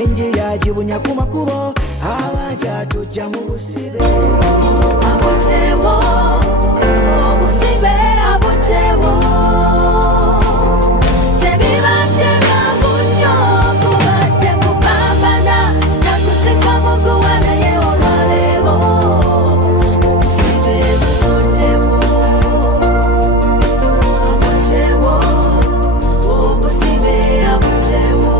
Enjiri agibunya ku makubo abanja tujja mu busibe abotewo obusibe abotewo tebibadde byangu nnyo kubadde kupambana nakuseka muguwa naye olwaleero obusibe buvuddemu abotewo obusibe abotewo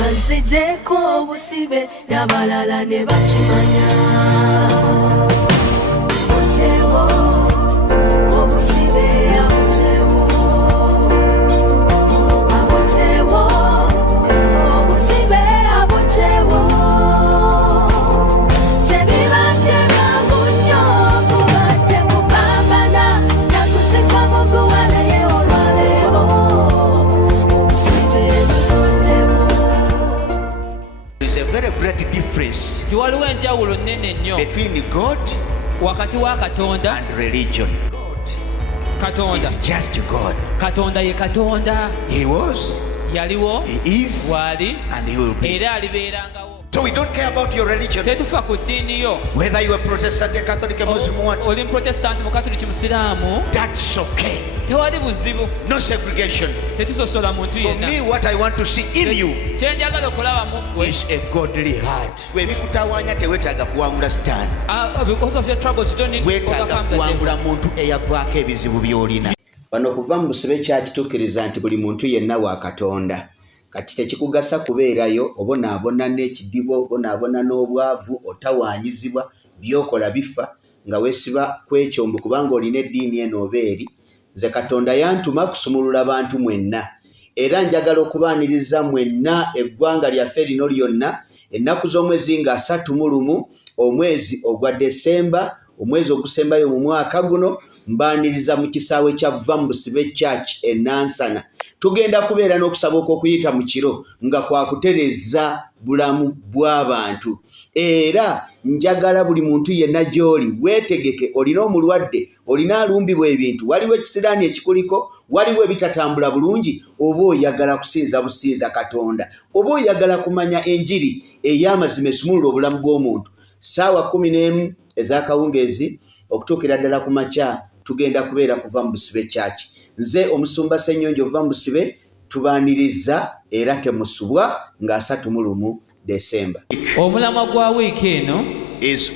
Anzijeko obusibe n'abalala ne bakimanya abotewo obusibe abotewo abotewo obusibe abotewo tebibadde byangu nnyo kubadde kupambana nakuseka muguwa naye olwaleero obusibe buvuddemu. There is a very great difference waliwo enjawulo nnene nnyo between God wakati wa Katonda and religion. God Katonda is just God. Katonda ye Katonda, He was, yaliwo, He is, waali and He will be. era alibeerangawo. So we don't care about your religion. Tetufa ku ddiini yo, Whether you are Protestant, Catholic, Muslim, what? oli Protestant, Mukatoliki, Musiraamu, That's okay. tewali buzibu, No segregation. tetusosola muntu For me, yenna. what I want to see in you Kye njagala okulaba mu ggwe, is a godly heart. Webikutawaanya tewetaaga kuwangula sitaani. because of your troubles you don't need to Weetaaga overcome the devil. kuwangula muntu eyavaako ebizibu by'olina. Bano kuva mu busibe kyakituukiriza nti buli muntu yenna wa Katonda. Kati tekikugasa kubeerayo obonaabona n'ekidibo obonaabona n'obwavu otawaanyizibwa byokola bifa nga weesiba kwekyombo kubanga olina eddiini eno oba eri. Nze Katonda yantuma kusumulula bantu mwenna era njagala okubaaniriza mwenna eggwanga lyaffe lino lyonna ennaku z'omwezi nga 31 omwezi ogwa Desemba omwezi ogusembayo mu mwaka guno mbaaniriza mu kisaawe kya Vam Busibe Church e Nansana. Tugenda kubeera n'okusaba okw'okuyita mu kiro nga kwakutereza bulamu bw'abantu era njagala buli muntu yenna gy'oli weetegeke. Olina omulwadde, olina alumbibwa ebintu, waliwo ekisiraani ekikuliko, waliwo ebitatambula bulungi, oba oyagala kusinza businza Katonda, oba oyagala kumanya enjiri ey'amazima esumulula obulamu bw'omuntu. Ssaawa 11 ez'akawungeezi okutuukira ddala ku makya tugenda kubeera kuva mu Busibe Church. Nze omusumba Ssennyonjo Vam Busibe tubaaniriza era temusubwa nga 31 Desemba. Omulamwa gwa wiiki eno Is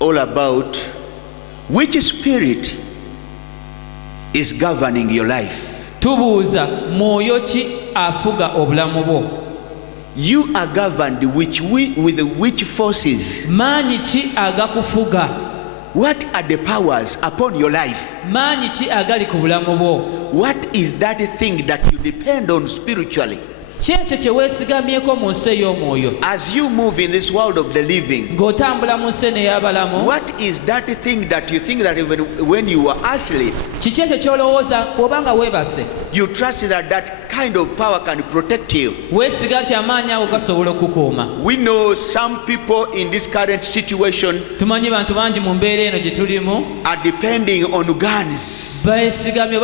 all about which spirit is governing your life. tubuuza mwoyo ki afuga obulamu bwo. You are governed with which forces. Maanyi ki agakufuga? What are the powers upon your life? Maanyi ki agali ku bulamu bwo? What is that thing that you depend on spiritually? Kyekyo kye weesigamyeko mu nsi ey'omwoyo. As you move in this world of the living, Ng'otambula mu nsi eno ey'abalamu, what is that thing that you think that even when you are asleep, kiki ekyo ky'olowooza bw'obanga weebase? you trust that that kind of power can protect you? Weesiga nti amaanyi ago gasobola okukuuma. We know some people in this current situation Tumanyi bantu bangi mu mbeera eno gye tulimu are depending on guns. beesigamye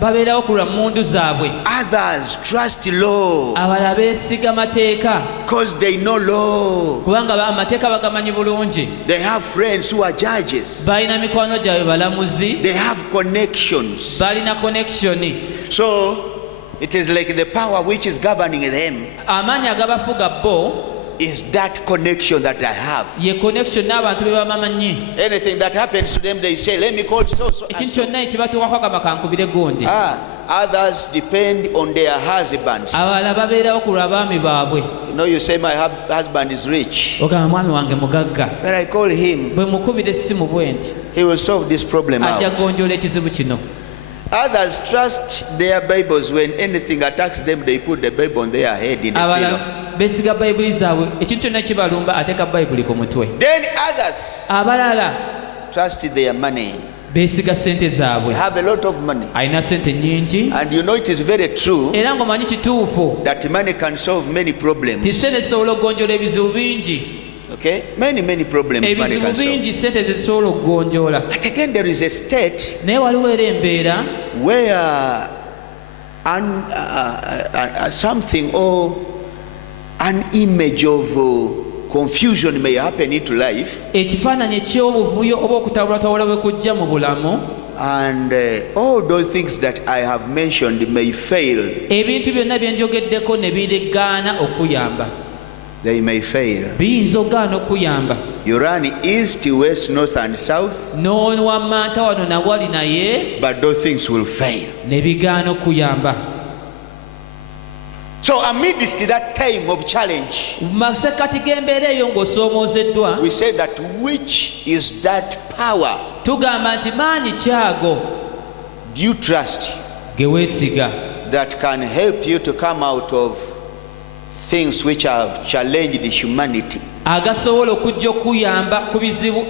babeerawo ku lwa mmundu zaabwe. Others trust law Abalala beesiga mateeka because they know law. kubanga amateeka bagamanyi bulungi. They have friends who are judges. Balina mikwano gyabwe balamuzi, They have connections. balina connection. So it is like the power which is governing them Amaanyi agabafuga bo is that connection that I have. ye connection n'abantu be bamanyi. Anything that happens to them, they say, let me call so and Ekintu so. kyonna ekibatuukako gamba kankubire gundi. Others depend on their husbands. Abalala babeerawo ku lw'abaami baabwe. You know, you say my husband is rich, Ogamba mwami wange mugagga. but I call him, Bwe mukubira essimu bwe nti he will solve this problem ajja out. gonjoola ekizibu kino. Others trust their Bibles. When anything attacks them, they put the Bible on their head in the pillow. Abalala beesiga bayibuli zaabwe ekintu kyonna kibalumba ateeka bayibuli ku mutwe. Then others Abalala trust their money. beesiga ssente zaabwe. Have a lot of money. Alina ssente nnyingi And you know it is very true era ng'omanyi kituufu that money can solve many ti problems. ssente zisobola okugonjoola ebizibu bingi. Okay? Many problems money Ebizibu can solve. bingi ssente tezisobola okugonjoola. But again, there is a state Naye waliwo era embeera where something or an image of confusion may happen into life, ekifaananyi eky'obuvuyo oba okutabulatabula bwe kujja mu bulamu, and all those things that I have mentioned may fail. ebintu byonna bye njogeddeko ne biregaana okuyamba. They may fail. Biyinza okugaana okuyamba. You run east, west, north and south, n'owammanta wano nawali naye but those things will fail. ne bigaana okuyamba. So amidst that time of challenge, Mu masekkati g'embeera eyo ng'osoomoozeddwa, we say that which is that power tugamba nti maanyi kyago do you trust ge weesiga that can help you to come out of things which have challenged humanity? agasobola okujja okuyamba ku bizibu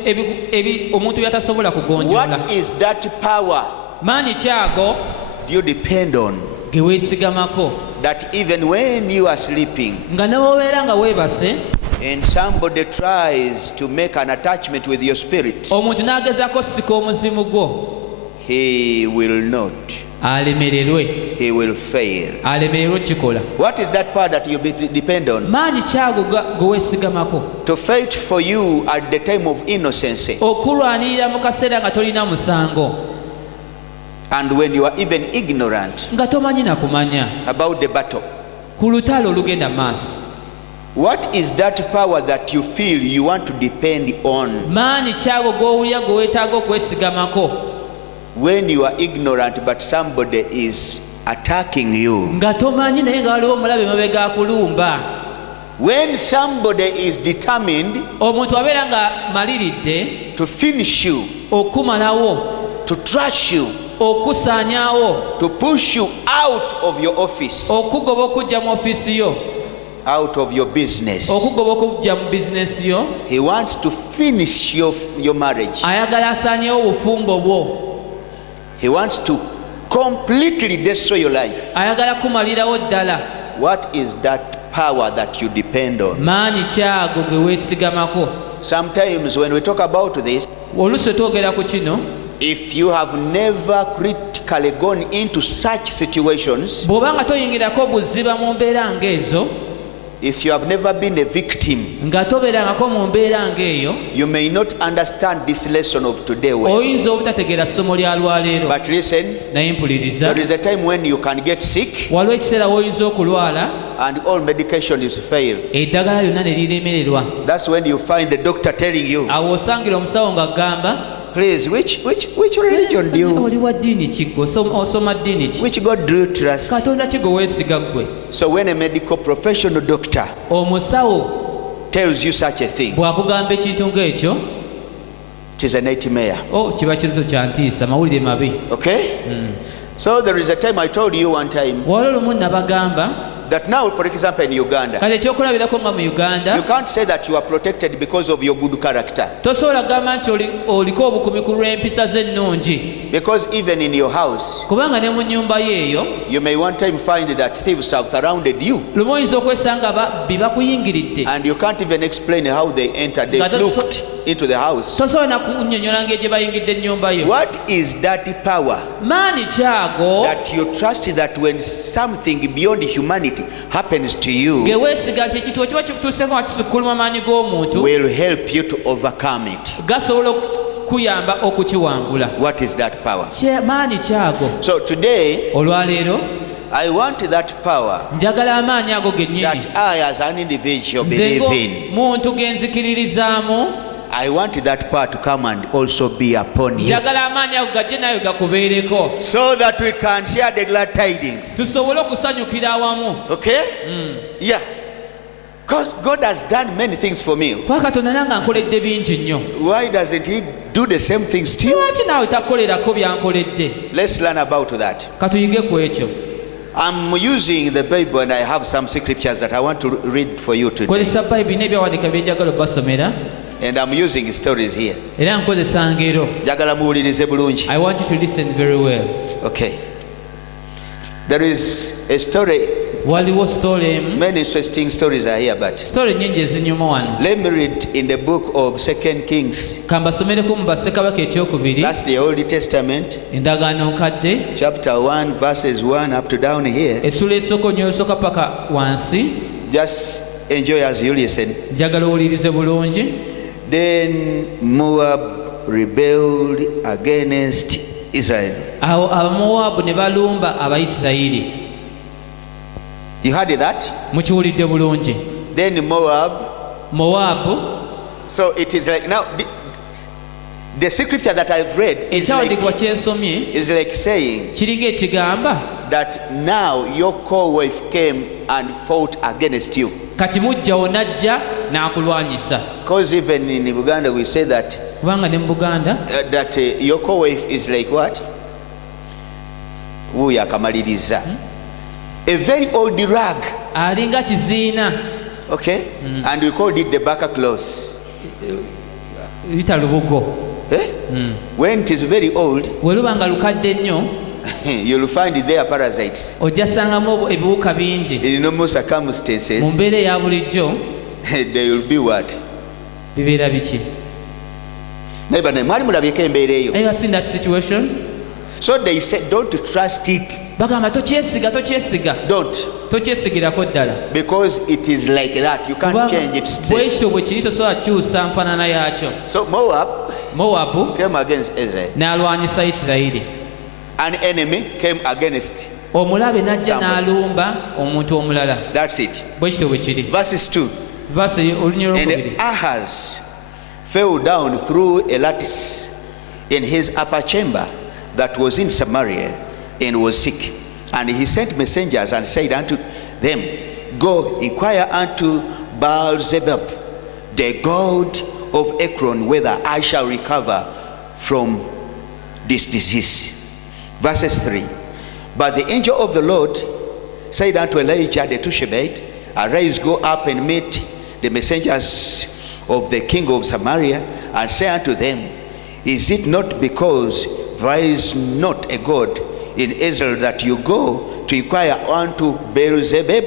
omuntu byatasobola kugonjoola. What is that power Maanyi kyago do you depend on, ge weesigamako that even when you are sleeping nga ne bw'obeera nga weebase and somebody tries to make an attachment with your spirit, omuntu n'agezaako sika omuzimu gwo, he will not, alemererwe he will fail. alemererwe kikola. What is that power that you depend on? Maanyi kyago ge weesigamako To fight for you at the time of innocence, okulwanirira mu kaseera nga tolina musango, and when you are even ignorant nga tomanyi na kumanya about the battle. ku lutalo olugenda maaso. What is that power that you feel you want to depend on Maanyi kyago g'owulira gwe weetaaga okwesigamako when you are ignorant but somebody is attacking you? nga tomanyi naye nga waliwo omulabe emabega akulumba. When somebody is determined Omuntu abeera nga maliridde to finish you, okumalawo, to trash you, okusaanyaawo, to push you out of your office, okugoba okujja mu ofiisi yo, out of your business, okugoba okujja mu bizinesi yo, he wants to finish your marriage. ayagala asaanyewo obufumbo bwo, He wants to completely destroy your life. ayagala kumalirawo ddala. What is that power that you depend on? Maanyi kyago ge weesigamako. Sometimes when we talk about this, Oluusi twogera ku kino, if you have never critically gone into such situations, bw'oba nga toyingirako buziba mu mbeera ng'ezo, if you have never been a victim, nga tobeerangako mu mbeera ng'eyo, you may not understand this lesson of today well. oyinza obutategeera ssomo lya lwaleero. But listen, Naye mpuliriza, there is a time when you can get sick waliwo ekiseera w'oyinza okulwala and all medication is fail. eddagala lyonna ne liremererwa. That's when you find the doctor telling you, Awo osangira omusawo ng'agamba, please, which religion do you, oli wa ddiini ki gwe, osoma ddiini ki, which God do you trust? katonda ki gwe weesiga ggwe? So when a medical professional doctor Omusawo tells you such a thing, bw'akugamba ekintu ng'ekyo, it is a nightmare. kiba kiruto kya ntiisa, mawulire mabi. Okay? So there is a time I told you one time Waliwo lumu nabagamba, that now, for example, in Uganda, kale ekyokulabirako nga mu Uganda, you can't say that you are protected because of your good character. tosobola kugamba nti oliko obukumi ku lw'empisa ze ennungi, Because even in your house, kubanga ne mu nnyumba ye eyo you may one time find that thieves have surrounded you, lumu oyinza okwesanga babbi bakuyingiridde, and you can't even explain how they entered. They fluked into the house. tosobola na kunnyonnyola ngeri gye bayingidde ennyumba yo. What is that power Maanyi kyago that you trust that when something beyond humanity happens to you, ge weesiga nti ekintu kiba kikutuuseko nga kisukkuluma maanyi g'omuntu, will help you to overcome it? gasobola okuyamba okukiwangula. What is that power? Maanyi kyago. So today, Olwaleero I want that power njagala amaanyi ago gennyini, that I as an individual nze believe in. ng'omuntu genzikiririzaamu, I want that power to come and also be upon you, njagala amaanyi ago gajje nayo gakubeereko, so that we can share the glad tidings. tusobole okusanyukira awamu. Okay? Yeah. Because God has done many things for me. Kuba Katonda nange ankoledde bingi nnyo. Why doesn't He do the same things to you? Lwaki naawe takukolerako byankoledde? Let's learn about that. Katuyige ku ekyo. I'm using the Bible and I have some scriptures that I want to read for you today. And I'm using stories here. I want you to listen very well. Okay. There is a story. Many interesting stories are here, but let me read in the book of 2 Kings. That's the Old Testament, chapter 1, verses 1 up to down here. Just enjoy as you listen. Then Moab rebelled against Israel. You heard that? Then Moab. So it is like now the scripture that I've read is like saying that now your co-wife came and fought against you. Because even in Uganda we say that your co-wife is like what? A very old rag. Okay? And we called it the baka cloth. When it is very old, you'll find there parasites. In normal circumstances, they will be what? Have you seen that situation? So they said, don't trust it. Don't. Because it is like that. You can't change it still. So Moab came against Israel. An enemy came against somebody. That's it. Verses 2. And Ahaz fell down through a lattice in his upper chamber that was in Samaria, and was sick. And he sent messengers and said unto them, Go, inquire unto Baal-zebub, the god of Ekron, whether I shall recover from this disease. Verses 3. But the angel of the Lord said unto Elijah the Tishbite, Arise, go up and meet the messengers of the king of Samaria, and say unto them, Is it not because there is not a God in Israel that you go to inquire unto Baal-zebub,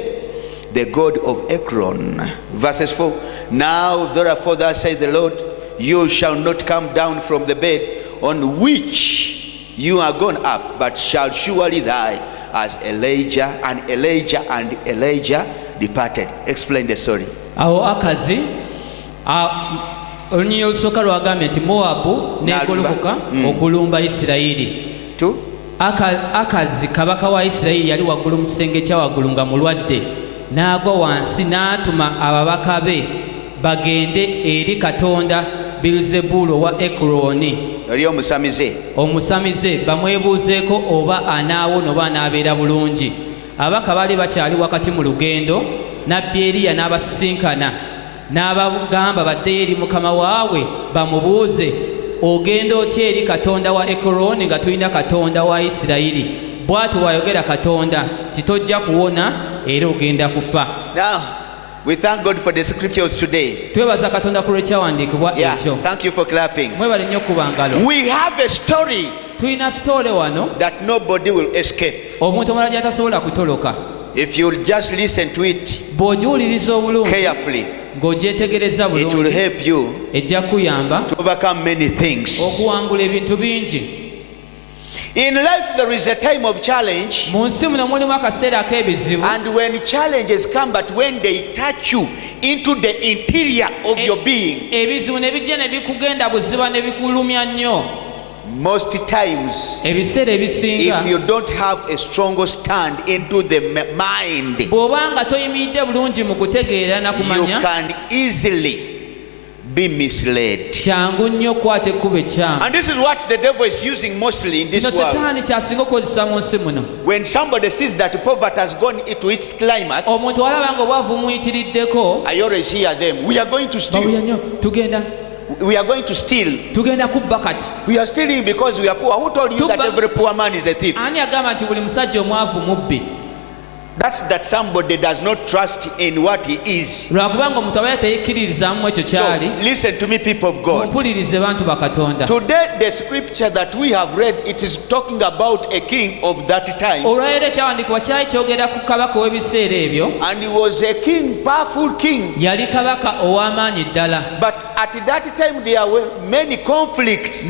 the god of Ekron? Verses 4. Now therefore thus saith the Lord, you shall not come down from the bed on which you are gone up, but shall surely die as Elijah. And Elijah departed. Explain the story. Olunyiriri olusooka lwagambye nti Mowabu n'egolokoka okulumba Isirayiri. Akazi kabaka wa Isirayiri yali waggulu mu kisenge kya waggulu nga mulwadde, n'agwa wansi n'atuma ababaka be bagende eri katonda Beelzebuli wa Ekroni, oli omusamize bamwebuuzeeko oba anaawona oba anaabeera bulungi. Ababaka baali bakyali wakati mu lugendo, nabbi Eriya n'abasisinkana n'abagamba baddeyo eri mukama waabwe bamubuuze, ogenda otya eri katonda wa Ekroni nga tulina katonda wa Isirayiri? Bw'atyo bw'ayogera Katonda nti tojja kuwona era ogenda kufa. Now we thank God for the scriptures today. Twebaza Katonda ku lw'ekyawandiikibwa ekyo. Thank you for clapping. Mwebale nnyo okuba ngalo. We have a story tulina story wano that nobody will escape. Omuntu omulala gy'atasobola kutoloka. If you just listen to it bw'ogiwuliriza obulungi carefully, ng'ogyetegereza bulungi, it will help you ejja kuyamba to overcome many things. okuwangula ebintu bingi. In life there is a time of challenge, mu nsi muno mulimu akaseera ak'ebizibu, and when challenges come, but when they touch you into the interior of your being, ebizibu ne bijja ne bikugenda buziba ne bikulumya nnyo. Most times, ebiseera ebisinga, if you don't have a strong stand into the mind, bw'obanga toyimiridde bulungi mu kutegeera na kumanya, you can easily be misled. kyangu nnyo kwata ekkubo ekyamu. And this is what the devil is using mostly in this kino world. setaani kyasinga okukozesa mu nsi muno. When somebody sees that poverty has gone into its climax, omuntu alaba nga obwavu muyitiriddeko, I always hear them, we are going to steal. We are going to steal. Tugenda kubba kati. We are stealing because we are poor. Who told you that every poor man is a thief? Ani agamba nti buli musajja omwavu mubbi? That's that somebody does not trust in what he is. So listen to me, people of God. Today the scripture that we have read, it is talking about a king of that time. And he was a king, powerful king. But at that time there were many conflicts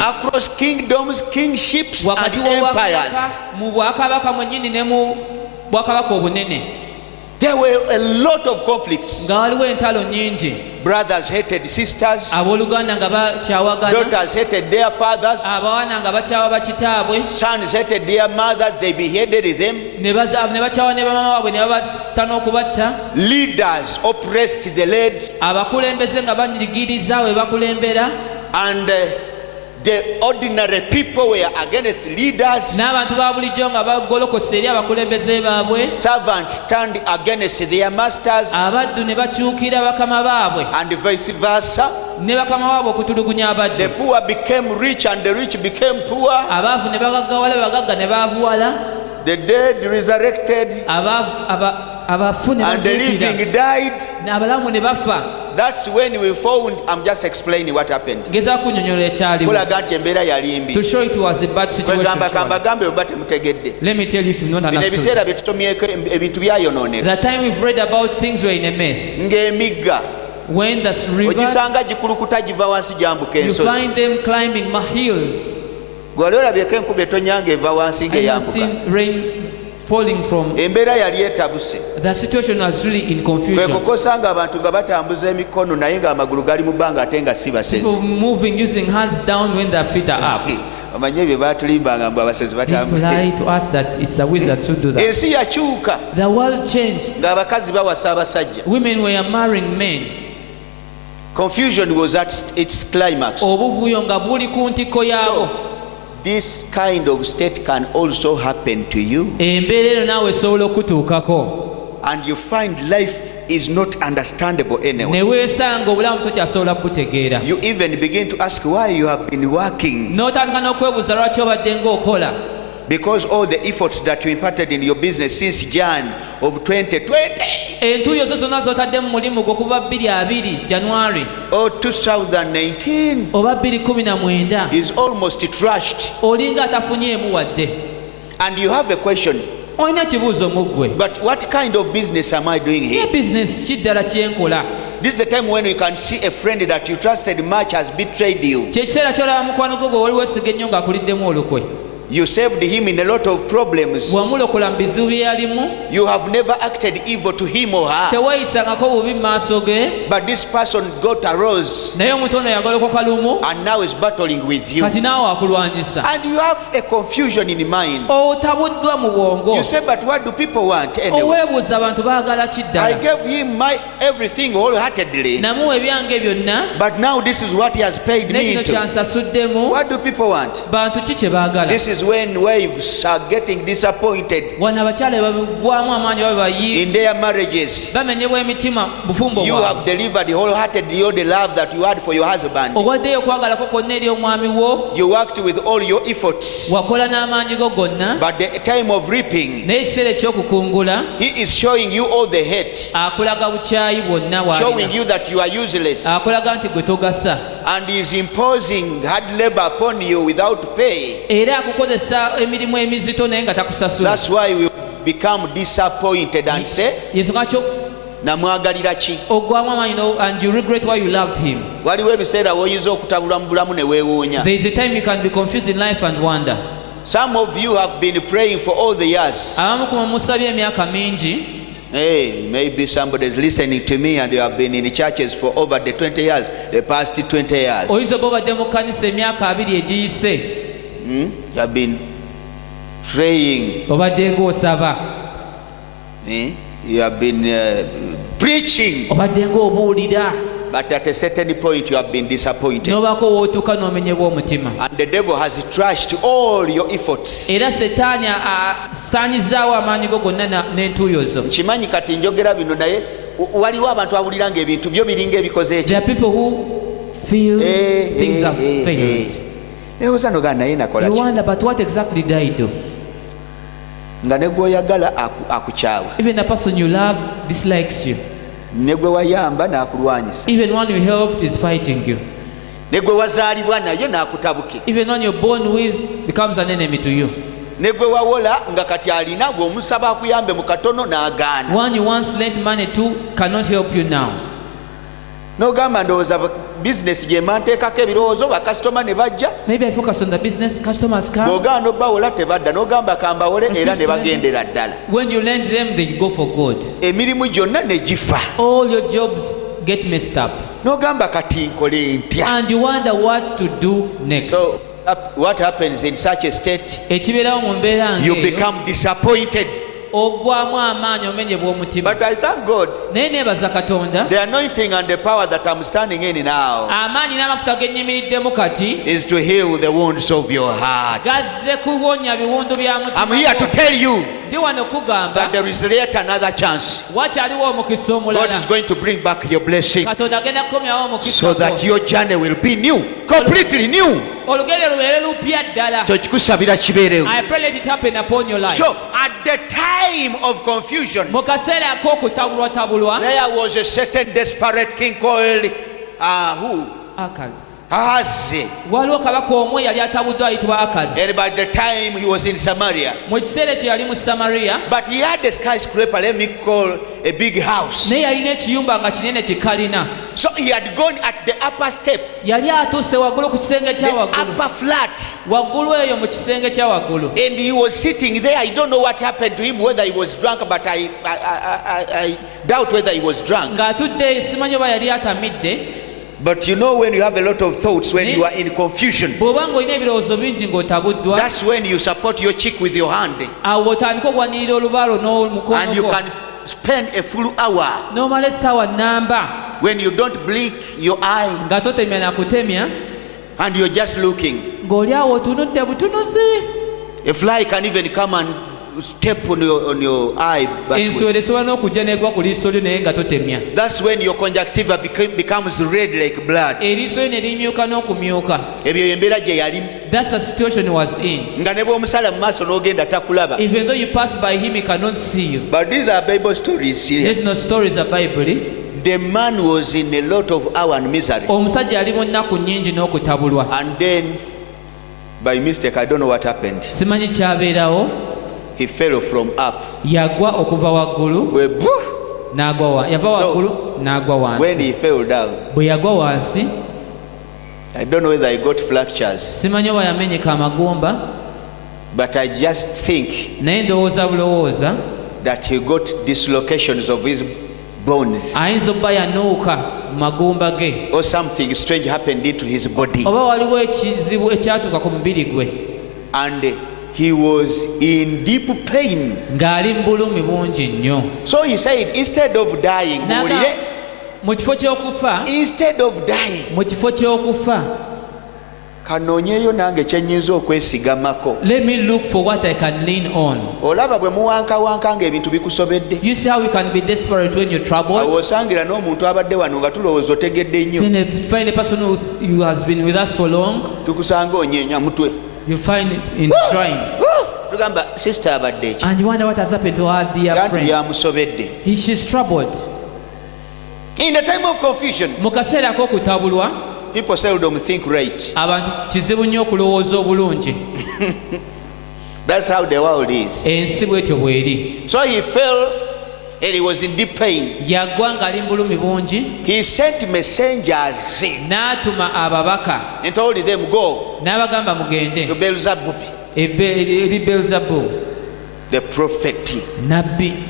across kingdoms, kingships and empires. There were a lot of conflicts. Brothers hated sisters, daughters hated their fathers, sons hated their mothers, they beheaded them. Leaders oppressed the led, and the ordinary people were against leaders. Servants turned against their masters, and vice versa. The poor became rich and the rich became poor. The dead resurrected and the living died. That's when we found, I'm just explaining what happened. To show it was a bad situation. Let me tell you if you've not understood. The time we've read about things were in a mess. When the rivers, you find them climbing hills. And you have seen rain falling from. The situation was really in confusion. People moving using hands down when their feet are up. It's to lie to us that it's the wizards who do that. The world changed. Women were marrying men. Confusion was at its climax. So, this kind of state can also happen to you. And you find life is not understandable anyway. You even begin to ask why you have been working. Because all the efforts that you imparted in your business since Jan of 2020 or 2019 is almost trashed. And you have a question. But what kind of business am I doing here? This is the time when you can see a friend that you trusted much has betrayed you. You saved him in a lot of problems. You have never acted evil to him or her. But this person got a rose and now is battling with you. And you have a confusion in mind. You say, but what do people want anyway? I gave him my everything wholeheartedly. But now this is what he has paid me into. What do people want? This is when wives are getting disappointed in their marriages. You have delivered wholeheartedly all the love that you had for your husband. You worked with all your efforts. But the time of reaping, he is showing you all the hate, showing you that you are useless, and he is imposing hard labor upon you without pay. That's why we become disappointed and say, namwagalira ki? And you regret why you loved him. Waliwo ebiseera woyinza okutabulwa mu bulamu ne weewuunya. There is a time you can be confused in life and wonder. Some of you have been praying for all the years. Hey, maybe somebody is listening to me and you have been in the churches for over the 20 years, the past 20 years. You have been praying. You have been preaching. But at a certain point you have been disappointed. And the devil has trashed all your efforts. Kimanyi kati njogera bino naye waliwo abantu awuliranga ebintu byo biringa ebikoze ekyo. There are people who feel things have failed. You wonder, but what exactly did I do? nga ne gwoyagala akukyawa. Even the person you love dislikes you. Ne gwe wayamba n'akulwanyisa. Even one you helped is fighting you. Ne gwe wazaalibwa naye n'akutabukira. Even one you're born with becomes an enemy to you. Ne gwe wawola nga kati alina gweomusaba akuyambe mu katono n'agaana. One you once lent money to cannot help you now. N'ogamba ndowooza bizinesi gye manteekako ebirowoozo bakasitoma ne bajja. Maybe I focus on the business, customers come. Bw'ogaana obbawola tebadda n'ogamba kambawole era ne bagendera ddala. When you lend them, they go for good. Emirimu gyonna ne gifa. All your jobs get messed up. N'ogamba kati nkole ntya. And you wonder what to do next. So what happens in such a state? Ekibeerawo mu mbeera You ng'eyo, become disappointed. oggwamu amaanyi omenyebwa omutima. But I thank God. Naye neebaza Katonda, The anointing and the power that I'm standing in now amaanyi n'amafuta gennyimiriddemu kati is to heal the wounds of your heart. gazze kuwonya biwundu bya I'm here to mutima. tell you Ndi wano kugamba that there is yet another chance. wakyaliwo omukisa God is omulala. going to bring back your blessing Katonda agenda kukomyawo omukisa so that gwo. your journey will be new, completely new. olugere lubeere lupya ddala. Kyo kikusabira kibeerewo. I pray let it happen upon your life. So at the time of confusion, mu kaseera ak'okutabulwatabulwa, there was a certain desperate king called who? Akazi. Ahazi. Waliwo kabaka omwe yali atabuddwa ayitibwa Akazi. And by the time he was in Samaria, Mu kiseera ekyo yali mu Samariya, but he had a skyscraper, let me call a big house. naye yalina ekiyumba nga kinene kikalina. So he had gone at the upper step, Yali atuuse waggulu ku kisenge kya the waggulu. upper flat, Waggulu eyo mu kisenge kya waggulu. and he was sitting there. I don't know what happened to him, whether he was drunk, but I doubt whether he was drunk. Ng'atudde simanyi oba yali atamidde. But you know, when you have a lot of thoughts, when you are in confusion, Bw'oba ng'olina ebirowoozo bingi ng'otabuddwa, that's when you support your cheek with your hand, awo otandika ogwanirira olubalo and n'omukono you gwo. can spend a full hour. N'omala essaawa nnamba When you don't blink your eye nga totemya na kutemya, and you're just looking, ng'oli awo otunudde butunuzi. a fly can even come and step on your eye backward. Ensolo esobola n'okujja n'egwa ku liiso lyo naye nga totemya. That's when your conjunctiva becomes red like blood. Eriiso lyo ne limyuka n'okumyuka. Ebyo embeera gye yali, That's the situation he was in. nga ne bw'omusala mu maaso n'ogenda takulaba. Even though you pass by him, he cannot see you. But these are Bible stories here. There's no stories of Bible. The man was in a lot of hour and misery, Omusajja yali mu nnaku nnyingi n'okutabulwa. and then by mistake, I don't know what happened, Simanyi kyabeerawo, he fell from up. yagwa okuva waggulu n'agwa yava So, waggulu n'agwa when wansi. he fell down, Bwe yagwa wansi, I don't know whether he got fractures, simanyi oba yamenyeka amagumba, but I just think naye ndowooza bulowooza that he got dislocations of his bones, ayinza okuba yanuuka mu magumba ge, or something strange happened into his body, oba waliwo ekizibu ekyatuuka ku mubiri gwe, and he was in deep pain. ng'ali mu bulumi bungi nnyo. So he said, instead of dying, muwulire, Mu kifo ky'okufa, instead of dying, mu kifo ky'okufa, kanoonyeeyo nange kyenyinza okwesigamako. let me look for what I can lean on. Olaba bwe muwankawanka ng'ebintu bikusobedde, You see how we can be desperate when you're troubled? awo osangira n'omuntu abadde wano nga tulowooza otegedde nnyo, Then find a person who has been with us for long, tukusanga onyeenya mutwe, you find in trying, tugamba sisita abadde eki, and you wonder what has happened to our dear kanti friend. byamusobedde. She's troubled. In the time of confusion, Mu kaseera k'okutabulwa, people seldom think right. abantu kizibu nnyo okulowooza obulungi. That's how the world is. Ensi bw'etyo bw'eri. So he fell and he was in deep pain. Yagwa ng'ali mu bulumi bungi, He sent messengers n'atuma ababaka, and told them, go n'abagamba to mugende Beelzebub, eri Beelzebub, the prophet. nabbi.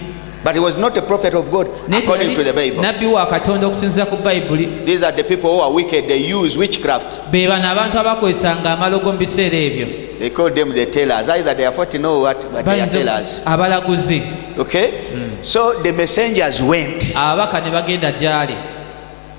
But he was not a prophet of God, Naye according teyali to the Bible. nabbi wa Katonda okusinziira ku Bayibuli. These are the people who are wicked. They use witchcraft. Be bano abantu abakozesanga amalogo mu biseera ebyo. They call them the tellers. Either they are 40 know what, but they are Bayinza tellers. abalaguzi. Okay? So the messengers went. Ababaka ne bagenda gy'ali.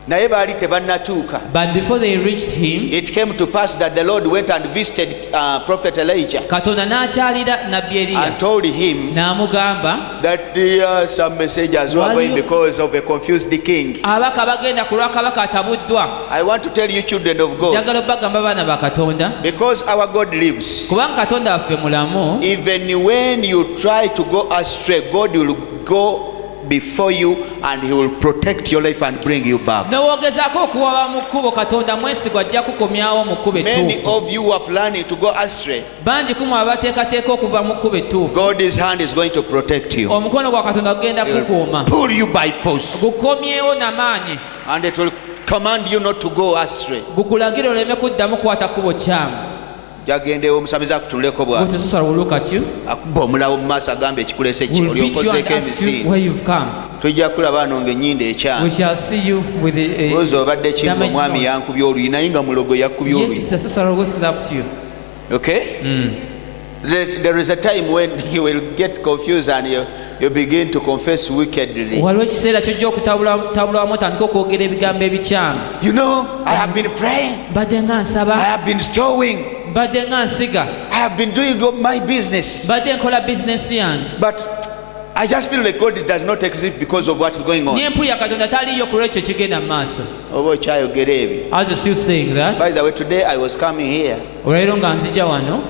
naye baali tebannatuuka. But before they reached him, It came to pass that the Lord went and visited Prophet Elijah Katonda n'akyalira nabbi Eriya and told him n'amugamba that there are some messengers who are going because of a confused king. abaka bagenda ku lwa kabaka atabuddwa. I want to tell you, children of God, Njagala obagamba baana ba Katonda, because our God lives, kubanga Katonda waffe mulamu, even when you try to go astray, God will go before you and he will protect your life and bring you back. n'owoogezaako okuwaba mu kkubo Katonda mwesigwa ajja kukomyawo mu kkubo Many ettuufu. of you are planning to go astray. Bangi kumu abateekateeka okuva mu kkubo ettuufu. God's hand is going to protect you. Omukono gwa Katonda gugenda He will kukuuma, pull you by force gukomyewo n'amaanyi, and it will command you not to go astray. gukulagire oleme kuddamu kukwata kkubo kyamu. Jagendewo omusamiza akutunuleko bw'ati. Gut, Susar will look at you, Akuba omulawo mu maaso agambe ekikuleese ki will beat you and olyokozeeko ask you emisiino. where you've come. Tujja kulaba ano ng'ennyindo We ekyama. shall see you with a Bwozi obadde kimwe damaged omwami nose. yankubye oluyi naye nga mulogo yakubye Yes, oluyi. it's the Susar who slapped you. Okay? There is a time when you will get confused and you begin to confess wickedly. Waliwo ekiseera kyojja okutabulawamu otandika okwogera ebigambo ebikyamu. You know, I have been praying. Mbadde nga I nsaba, have been sowing. mbadde nga nsiga, I have been doing my business. mbadde nkola bizinesi yange. But I just feel like God does not exist because of what is going on. Nyempulira Katonda taliyo ku lwekyo ekigenda mu maaso. Oba okyayogera ebyo. I was still saying that. By the way, today I was coming here, Olwaleero nga nzija wano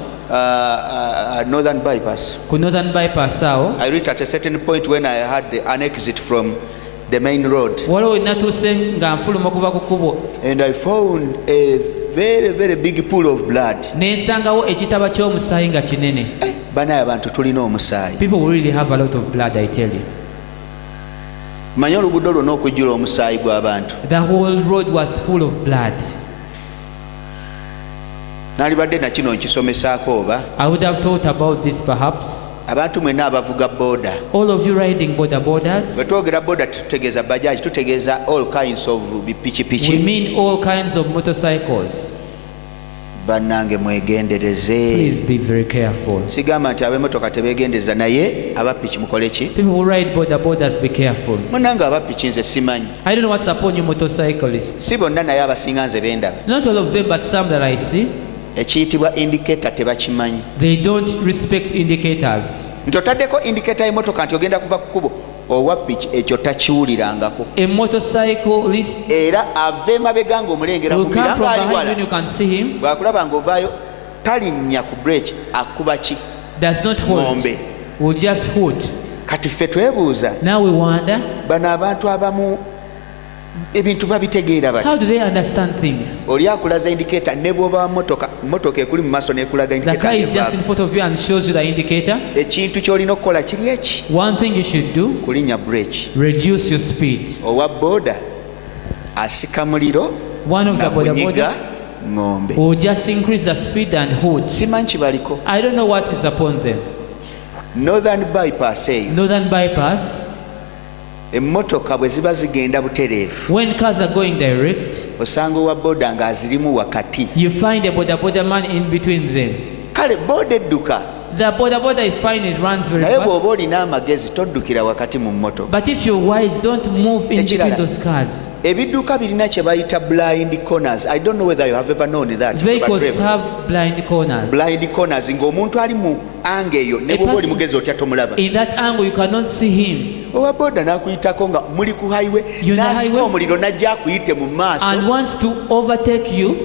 Northern Bypass. ku Northern Bypass awo, I reached at a certain point when I had an exit from the main road. waliwo we natuuse nga nfuluma okuva ku kkubo, And I found a very, very big pool of blood. ne nsangawo ekitaba ky'omusaayi nga kinene. Banaye abantu tulina omusaayi. People really have a lot of blood, I tell you. Manyi oluguudo lwonna okujjula omusaayi gw'abantu. The whole road was full of blood. Nalibadde na kino nkisomesaako oba I would have thought about this perhaps. abantu mwenna abavuga booda. All of you riding borders, Bwe twogera booda tutegeeza bajaji, tutegeeza all kinds of we pikipiki. mean all kinds of motorcycles. Bannange mwegendereze. Please be very careful. Sigamba nti ab'emmotoka tebeegendereza naye abapiki mukole ki? People who ride borders, be careful. Munnange abapiki nze simanyi. I don't know what's upon you motorcyclists. Si bonna naye abasinga nze bendaba. Not all of them, but some that I see, Ekiyitibwa indicator tebakimanyi. they don't respect indicators. Nti otaddeko indicator y'emmotoka nti ogenda kuva ku kkubo, owa piki ekyo takiwulirangako. A motorcyclist Era ava emabega ng'omulengera will mubira come from ng'ali behind wala. when you can see him, Bw'akulaba ng'ovaayo talinnya ku break akuba ki? does not hold, Ng'ombe. will just hold. Kati ffe twebuuza Now we wonder, bano abantu abamu ebintu babitegeera bati. how do they understand things? Oli akulaza indicator ne bw'oba mmotoka ekuli mu maaso n'ekulaga The car indicator is just in ng'evaako. front of you and shows you the indicator. Ekintu ky'olina okukola kiri eki? One thing you should do, Kulinnya break. reduce your speed. Owa booda asika muliro One of the na kunyiga boda ng'ombe. will just increase the speed and hold. Simanyi kibaliko. I don't know what is upon them. Northern Bypass eyo Northern Bypass, emmotoka bwe ziba zigenda butereevu when cars are going direct, osanga owa booda ng'azirimu wakati. you find a boda man in between them. Kale booda edduka The boda is fine, it runs very naye fast. bw'oba olina amagezi toddukira wakati mu mmotoka. But if you're wise, don't move in between Ekirala. those cars. Ebidduka birina kye bayita blind corners. I don't know whether you have ever known that. Vehicles But have blind corners. blind corners ng'omuntu ali mu anga eyo ne bw'oba oli person- mugezi otya tomulaba. In that angle, you cannot see him. Owa booda n'akuyitako nga muli ku highway You're on the n'asika highway. omuliro n'ajja akuyite mu maaso And wants to overtake you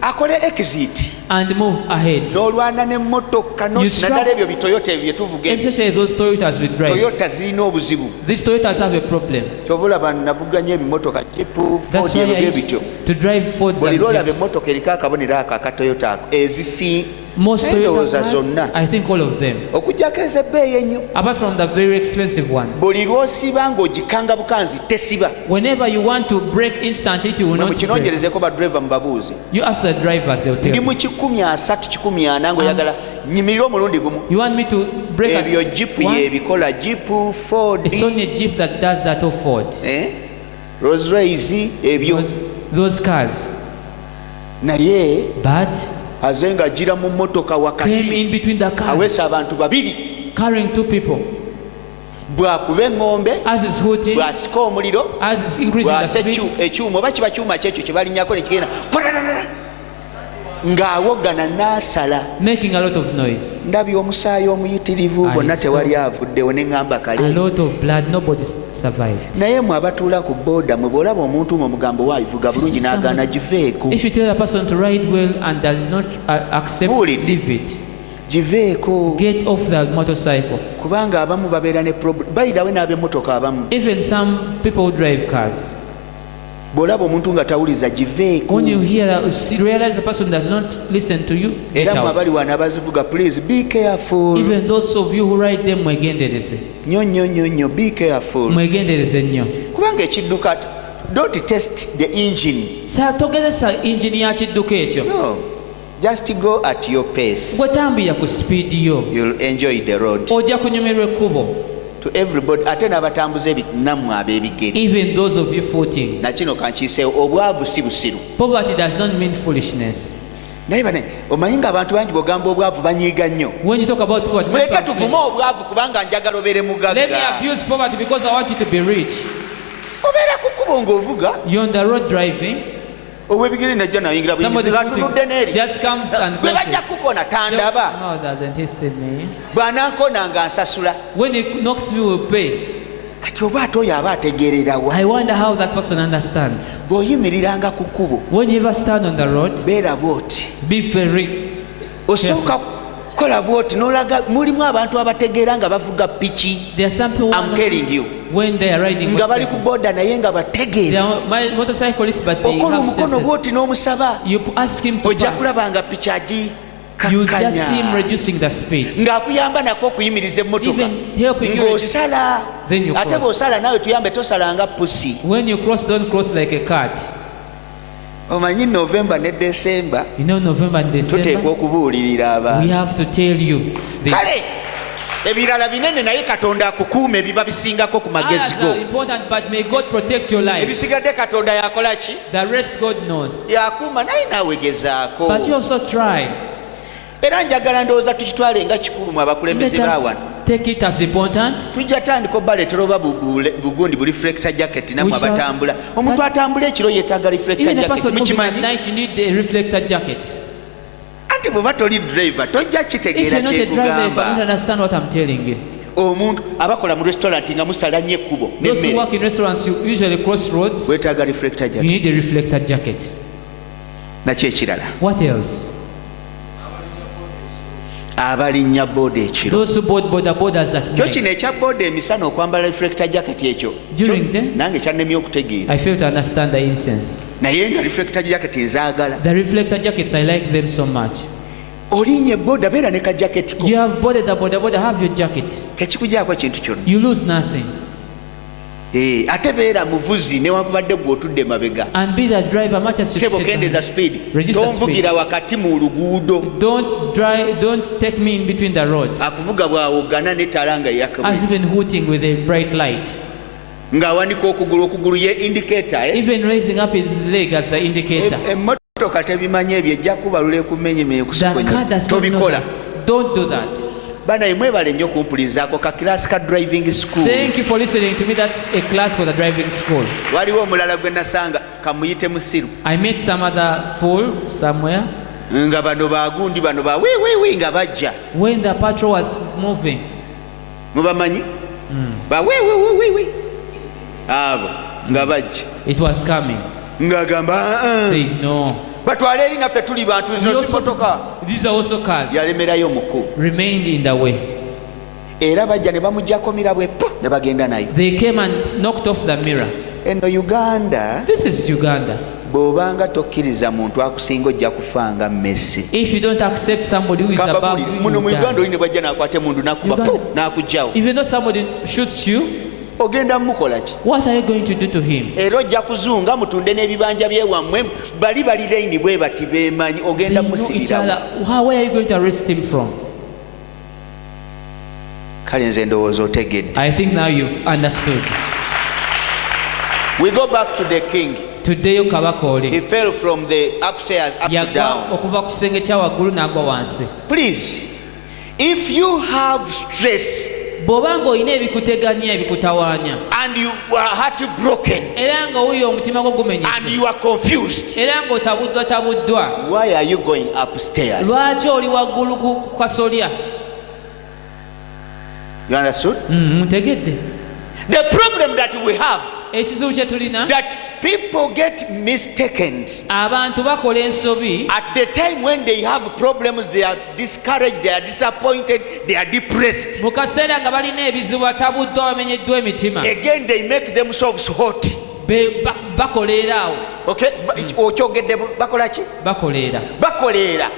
akole exit and move ahead. n'olwana n'emmotoka You struggle- naddala ebyo bitoyota ebyo bye tuvuga ebyo. Especially those Toyotas we drive. toyota zirina obuzibu. These Toyotas have a problem. kyova olaba navuganya ebimmotoka jipu That's Ford why I ebyo used bityo. to drive Fords buli and lwolaba Jeeps. emmotoka eriko akabonero ako akatoyota ako ezisi Most Toyota endowooza cars, zonna I think all of them, okugjako ez'ebbeeyi ennyo. apart from the very expensive ones. buli lw'osiba ng'ogikanga bukanzi tesiba. Whenever you want to brake instantly, it will mwe not brake. mukinoonyerezeko badriva mubabuuze You ask the drivers, they'll tell ndi you. mu 130 140 ng'oyagala nyimirira omulundi gumu. You want me to brake ebyo at jipu once? yebikola jipu Ford It's only a Jeep that does that, or Ford. Rolls Royce ebyo Those cars. naye But aze nga gira mu mmotoka came wakati in between the cars, aweesa abantu babiri. carrying two people. bw'akuba eŋŋombe, as he's hooting, bw'asika omuliro, as he's increasing the bw'asa speed, ekyuma oba kiba kyuma kyekyo kye balinnyako ne kigenda ng'awoggana n'asala, making a lot of noise. ndabye omusaayi omuyitirivu, bonna tewali avuddewo ne ŋŋamba A kale. lot of blood, nobody survived. Naye mwe abatuula ku booda mwe bw'olaba omuntu ng'omugambo waayivuga bulungi n'agaana giveeko. If you tell a person to ride well and does not accept, leave it. Giveeko. Get off the motorcycle. Kubanga abamu babeera ne problem. Bayirawe n'ab'emmotoka abamu. Even some people who drive cars. Bw'olaba omuntu nga tawuliza giveeko. When you hear that, you realize the person does not listen to you. Era mwe abali wano abazivuga, please be careful. Even those of you who ride them, mwegendereze. Nnyo, be careful. Mwegendereze nnyo. Kubanga ekidduka, don't test the engine. Sa togezesa engine ya kidduka ekyo. No. Just go at your pace. Gwe tambira ku speed yo. You'll enjoy the road. Ojja kunyumirwa ekkubo. To everybody, ate n'abatambuza nammwe ab'ebigere. Even those of you footing. Nakino kankiiseewo, obwavu si busiru. Poverty does not mean foolishness. Naye bane, omanyi ng'abantu bangi bw'ogamba obwavu banyiiga nnyo. When you talk about poverty, muleke tuvume obwavu kubanga njagala obeere mugagga. Let me abuse poverty because I want you to be rich. Obeera ku kkubo ng'ovuga. You're on the road driving. Ow'ebigere najja nayingira bw'atunudde n'eri. Just comes and gwe bajja kukona tandaba. No, doesn't he see me? Bw'anankona nga nsasula. When he knocks me, will pay. Kati oba ate oyo aba ategeerera wa. I wonder how that person understands. Bw'oyimiriranga ku kkubo. When you ever stand on the road, beera bw'oti. be very osooka kola bw'oti n'olaga mulimu abantu abategeera nga bavuga piki. There are some people I'm telling you. When they are riding nga bali ku boda naye nga bategeevu. Motorcyclists, but they okola have omukono senses. bw'oti n'omusaba. You ask him to ojja pass. kulaba nga piki agi You just see him reducing the speed. ng'akuyamba nako okuyimiriza emmotoka Even helping you ng'osala. Then you ate cross. bw'osala naawe tuyambe tosala nga pusi. When you cross, don't cross like a cat. omanyi November ne December You know, November and tuteekwa December, okubuulirira we abantu. have to tell you this. kale ebirala binene naye katonda akukuuma ebiba bisingako ku magezi Others go. are important, but may God protect your life. ebisigadde katonda yakola ki? The rest God knows. yakuuma naye naawe gezaako. But you also try. era njagala ndowooza tukitwale nga kikulu mu Let abakulembeze bawano. us take it as important. tujja tandika obaletera oba bugundi bu reflector jacket nammwe We shall abatambula. omuntu atambula ekiro yeetaaga reflector Even a jacket person moving at mukimanyi. night, you need a reflector jacket. anti bw'oba toli driver tojja If kitegeera you're not a driver, you kyekugamba. cannot understand what I'm telling you. omuntu abakola mu restaurant nga musala nnyo ekkubo Those who n'emmere work in restaurants, you usually cross roads. weetaaga reflector You jacket. need a reflector jacket. nakyo ekirala What else? abalinnya booda ekiro. Those who board borders at kyo night. kino ekya booda emisana okwambala reflector jacket ekyo During kyo the- nange kyannemye okutegeera I fail to understand the incense. naye nga reflector jacket nzaagala. The reflector jackets, I like them so much. olinnye booda beera ne ka jacket ko You have boarded the border, have your jacket. tekikugyako ekintu kyonna. You lose nothing. Ate beera muvuzi newankubadde gwe otudde mabega. And be the driver much as you Sebo take kendeeza the- speed. Reduce the Tonvugira wakati mu luguudo. Don't take me in between the road. Akuvuga bw'awoggana n'ettaala nga As yakabuli. even hooting with a bright light. Ng'awanika okugulu ye indicator. Even raising up his leg as the indicator. Emmotoka tebimanyi ebyo ejja kubalula ekumenyemenye The car kusikonye. does not know Tobikola. that. Don't do that. Bana mwebale nnyo kumpulizaako ka class ka driving school. Thank you for listening to me. That's a class for the driving school. Waliwo omulala gwe nasanga kamuyite musiru. I met some other fool somewhere. Nga bano bagundi bano ba wiwiwi nga bajja. When the patrol was moving, Mubamanyi? Ba wiwiwiwi. Abo nga bajja. it was coming. Ng'agamba Say no. batwale eri naffe tuli bantu We zino also- simotoka. These are also cars. Yalemerayo muku. Remained in the way. Era bajja ne bamugyako mirabwe ne bagenda nayo. They came and knocked off the mirror. Eno Uganda This is Uganda. bw'obanga tokkiriza muntu akusinga ojja kufanga Messi. If you don't accept somebody who is above you, Muno mu you Uganda die. oli ne bajja n'akwata emundu n'akuba Uganda. n'akugyawo. Even though somebody shoots you, Ogenda mukola ki? what are you going to do to him? Era ojja kuzunga mutunde n'ebibanja by'ewammwe bali lane bwe bati beemanyi They ogenda know each musibirawo. other. Where are you going to arrest him from? Kale nze ndowooza otegedde. I think now you've understood. We go back to the king. Today kabaka oli He fell from the upstairs up to yagwa down. okuva ku kisenge kya waggulu n'agwa wansi. Please, if you have stress bw'obanga olina ebikuteganya ebikutawaanya and you are heartbroken era nga wuyo omutima gwo and gumenyese you are confused, era ng'otabuddwatabuddwa, why are you going upstairs? lwaki oli waggulu ku kasolya? You understood? Muntegedde The problem that we have, ekizibu kye tulina, that people get mistaken. abantu bakola ensobi At the time when they have problems, they are discouraged, they are disappointed, they are depressed. mu kaseera nga balina ebizibu, batabuddwa, bamenyeddwa emitima, Again, they make themselves hot. bakoleera awo, Okay? Okyogedde bakola ki? bakoleera. Bakoleera.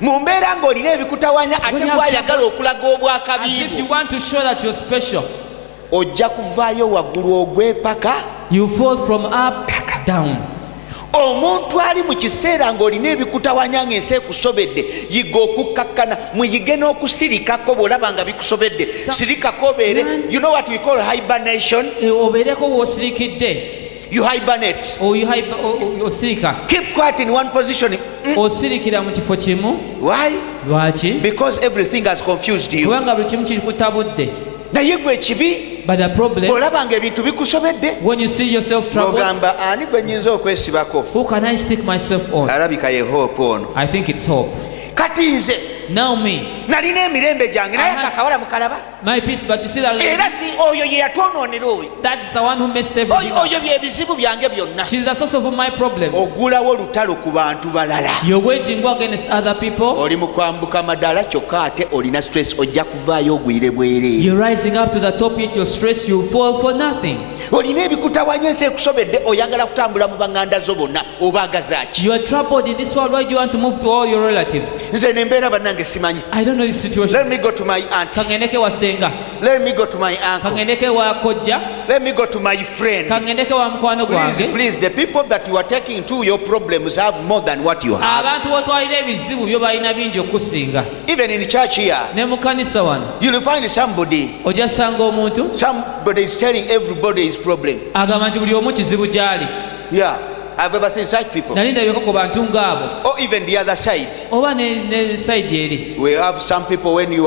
Mu mbeera ng'olina ebikutawanya ate gwayagala okulaga As if obwakabi you bwo, want to show that you're special, ojja kuvaayo waggulu ogwepaka. you fall from up down. Omuntu ali mu kiseera ng'olina ebikutawanya ng'ensi ekusobedde, yiga okukkakkana, muyige n'okusirikako bw'olaba nga bikusobedde. Sirikako obeere, you know what we call hibernation? Obeereko w'osirikidde, You hibernate. osirika, Keep quiet in one position. osirikira mu kifo kimu. Why? Lwaki? Because everything has confused you. Kubanga buli kimu kikutabudde. Naye gwe ekibi, But the problem, bw'olaba ng'ebintu bikusobedde, when you see yourself troubled, n'ogamba ani gwe nnyinza okwesibako? who can I stick myself on? Alabika ye hope ono. I think it's hope. Kati nze Now me, nalina emirembe gyange naye akakawala mukalaba, my peace, but you see that lady, era si oyo ye yatwonoonera oyo. that's the one who messed everything up. Oyo bye bizibu byange byonna. She's the source of my problems. Ogulawo lutalo ku bantu balala. You're waging war against other people. Oli mu kwambuka madala kyokka ate olina stress, ojja kuvaayo ogwire bwereere. You're rising up to the top, yet you're stressed, you fall for nothing. Olina ebikutawanya ensi ekusobedde, oyagala kutambula mu baŋŋanda zo bonna, obaagaza ki? You are troubled in this world. Why do you want to move to all your relatives? Nze ne mbeera bannange simanyi. I don't know this situation. Let me go to my aunt. Kangendeke wa senga, Let me go to my uncle. kangendeke wa kojja, Let me go to my friend. kangendeke wa mukwano Please, gwange. please, the people that you are taking to your problems have more than what you have. Abantu botwalira ebizibu byo balina bingi okusinga. Even in church here, Ne mu kanisa wano you'll find somebody ojja sanga omuntu is telling everybody his problem. agamba nti buli omu kizibu gy'ali. Yeah, I've ever seen such people. Nali ndabyeko ku bantu ng'abo. Or even the other side. Oba ne side eri. We have some people when you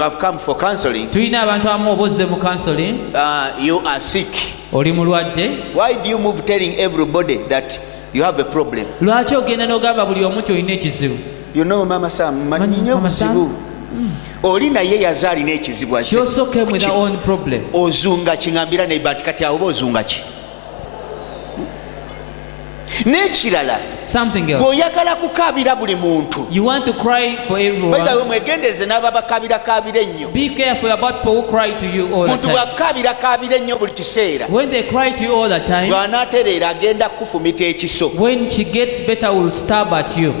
have come for counseling, Tulina abantu abamu oba ozze mu counseling, you are sick. oli mulwadde. Why do you move telling everybody that you have a problem? Lwaki ogenda n'ogamba buli omu nti olina ekizibu? You know, Mama Sam, maninyo Mama Sam? kuzibu. Oli naye yaza alina ekizibu She also came with her own problem. ozunga kiŋambira ne bati kati awo oba ozunga ki? N'ekirala, Something else. bw'oyagala kukaabira buli muntu, You want to cry for everyone. we mwegendereze n'aba bakaabirakaabira ennyo. Be careful about people who cry to you all the Muntu time. bw'akaabirakaabira ennyo buli kiseera, When they cry to you all the time, bw'anaatereera agenda kufumita ekiso. when she gets better, will stab at you.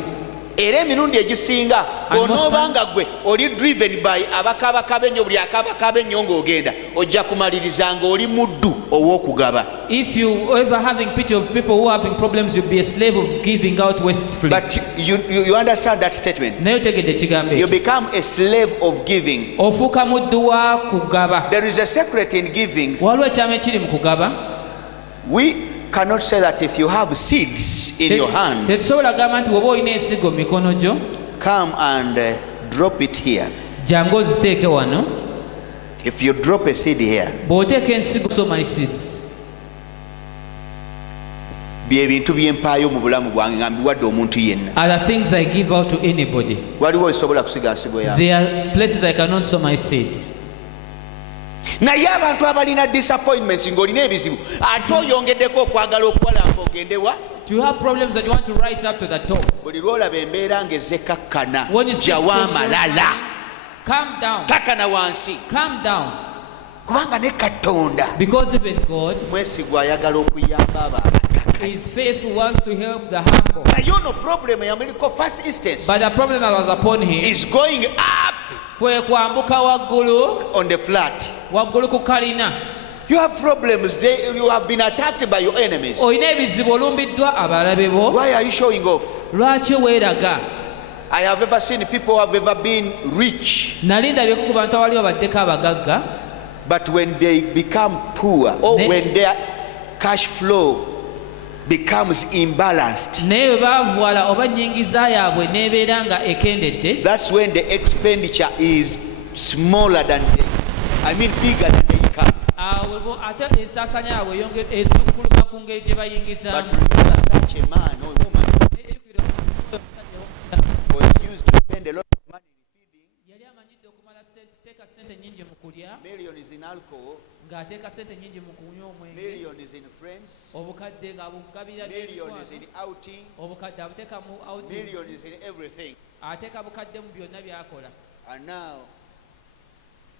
Era emirundi egisinga And most onoobanga gwe oli driven by abakaabakaaba ennyo, buli akaabakaaba ennyo ng'ogenda ojja kumaliriza ng'oli muddu ow'okugaba. If you ever having pity of people who are having problems, you'll be a slave of giving out wastefully. But you understand that statement? Naye otegedde ekigambo You ekyo. become a slave of giving. Ofuuka muddu wa kugaba. There is a secret in giving. Waliwo ekyama ekiri mu kugaba. We cannot say that if you have seeds in your hands, Tetusobola gamba nti bw'oba olina ensigo mu mikono gyo, come and drop it here. jangu oziteeke wano. If you drop a seed here, Bw'oteeka ensigo, so my seeds. bye bintu byempaayo mu bulamu bwange nga mbiwadde omuntu yenna. Are the things I give out to anybody. Waliwo esobola kusiga nsigo yawe. There are places I cannot sow my seed. Naye abantu abalina disappointments ng'olina ebizibu ate oyongeddeko okwagala okuwalamba ogendewa. Do you have problems that you want to rise up to the top? Buli lwolaba embeera ng'ezze kakkana, When you see gyawa situations, amalala, calm down. kakkana wansi. Calm down. Kubanga ne Katonda Because even God mwesigwa ayagala okuyamba abantu. is faithful, wants to help the humble. Naye ono problem yamuliko first instance But the problem that was upon him, is going up kwe kwambuka waggulu, on the flat. waggulu ku kalina. You have problems. You have been attacked by your enemies. Olina ebizibu, olumbiddwa abalabe bo. Why are you showing off? Lwaki weeraga? I have ever seen people who have ever been rich, Nali ndabyeko ku bantu abali babaddeko abagagga, but when they become poor or Ne- when their cash flow becomes imbalanced, naye bwe baavuwala oba nnyingiza yaabwe n'ebeera nga ekendedde, that's when the expenditure is smaller than I mean bigger than the car. Ate ensasanya yaabwe esukkuluma ku ngeri gye bayingizaamu. But remember, such a man or woman was used to spend a lot of money in feeding, yali amanyidde okumala teeka ssente nnyingi mu kulya, millions in alcohol, ng'ateeka ssente nnyingi mu kunywa omwenge, millions in friends, obukadde ng'abugabira millions in outing, obukadde abuteeka mu millions in everything. ateeka bukadde mu byonna by'akola. And now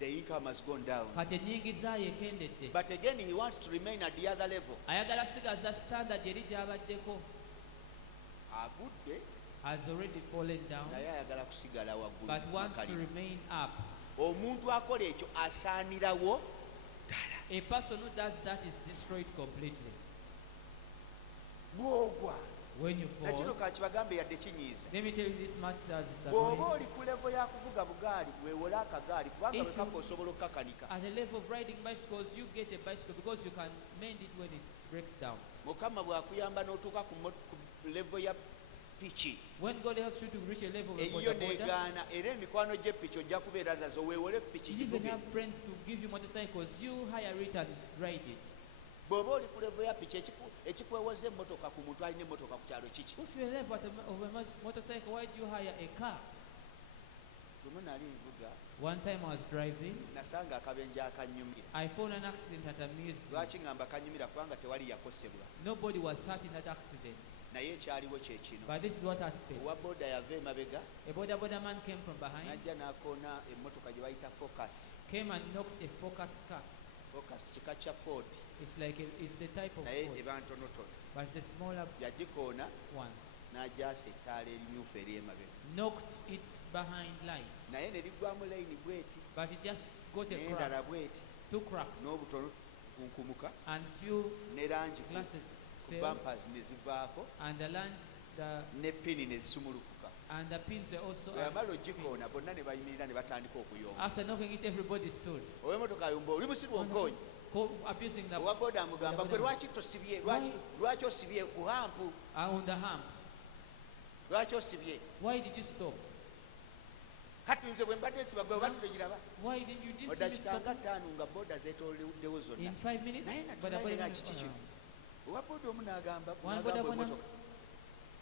the income has gone down. Kati ennyingiza ye ekendedde. But again, he wants to remain at the other level. Ayagala sigaza standard eri gy'abaddeko. Agudde, Has already fallen down, naye ayagala kusigala waggulu. but wants to Makali. remain up. Omuntu akola ekyo asaanirawo. A person who does that is destroyed completely. Bw'ogwa When you fall, nakino kakibagambe yadde kinyiiza. let me tell you this matters. Bw'oba oli ku levo ya kuvuga bugaali weewole akagaali kubanga If bwe kafa you- osobola okukakanika. At the level of riding bicycles, you get a bicycle because you can mend it when it breaks down. Mukama bw'akuyamba n'otuuka ku levo ya piki When God helps you to reach a level of eyiyo boda boda, n'egaana era emikwano gy'epiki ojja kubeera nazo weewole piki you even givuge. have friends to give you motorcycles. You hire it and ride it. Bw'oba oli ku levo ya piki ekikwewoza emmotoka ku muntu alina emmotoka ku kyalo kiki? If you're a level of a motorcycle, why do you hire a car? Lumu nali nvuga One time I was driving, nasanga akabenje akanyumira. I found an accident that amused me. Lwaki ngamba kanyumira kubanga tewali yakosebwa. Nobody was hurt in that accident. Naye ekyaliwo kye kino. But this is what happened. Owa booda yava emabega A boda man came from behind, n'ajja n'akoona emmotoka gye bayita Focus. came and knocked a Focus car. Focus kika kya Ford It's like it's a type of naye Ford, eba ntonotono. but it's a smaller Yagikoona one. n'agyasa ettaala erimyufu eri emabega. Knocked it behind light, Naye ne liggwamu layini bw'eti but it just got a n'endala crack, bw'eti two cracks, n'obutono kunkumuka and few ne langi ku glasses fell, bumpers ne zivaako and ne pini ne zisumulukuka. and the pins were also. Bwe yamala ogikoona bonna ne bayimirira ne batandika okuyomba. After knocking it, everybody stood, Ow'emmotoka ayomba oli musirwa onkoonyi. abusing the Owa booda amugamba gwe lwaki tosibye lwaki osibye ku hampu on the hump. lwaki osibye Why did you stop? kati nze bwe mbadde nsiba gwe obadde togiraba Why didn't you see me oddakika nga stop? ttaano nga booda zeetooloddewo zonna In 5 minutes, naye but the natulaira boda kiki went kino around. owa booda omu n'agamba One n'agamba boda emmotoka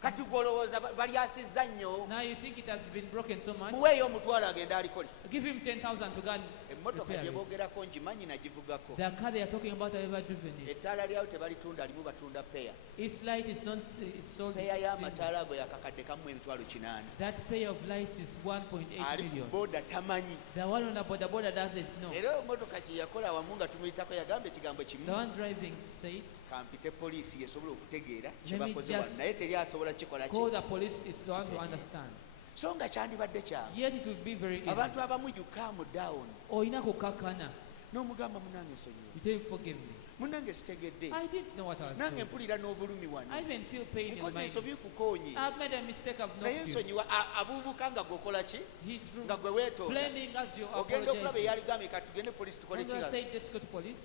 kati gw'olowooza balyasizza nnyo Now you think it has been broken so much? muweeyo omutwalo agenda alikole Give him 10,000 to go and emmotoka repair gye it. boogerako ngimanyi nagivugako The car they are talking about, I've ever driven it. ettaala lyawo tebalitunda limu batunda peya Its light is not it's sold. peya single. y'amataala ago yakakadde kamu emitwalo 8. That pair of lights is 1.8 ali ku million. booda tamanyi The one on the boda doesn't know. era emmotoka kye yakola awamu nga tumuyitako yagamba ekigambo kimu The one driving state, kampite poliisi yesobola okutegeera Let me kyebakoze just wano naye teri asobola kikola call ki the police, it's the one to understand. so nga kyandibadde kyawe Yet it will be very easy. abantu abamu you calm down Oyina kukakana. n'omugamba munange nsonyiwa You tell him forgive me. munange sitegedde I didn't know what I was nange doing. mpulira n'obulumi wano I even feel pain in nkoze my. ensobi kukoonye I've made a mistake. I've naye knocked you. nsonyiwa abuubuka nga gweokola ki He's nga gwe weetooga flaming as you ogenda okulaba apologize. eyaligambye kati tugende polisi tukole When I kiga said let's go to police,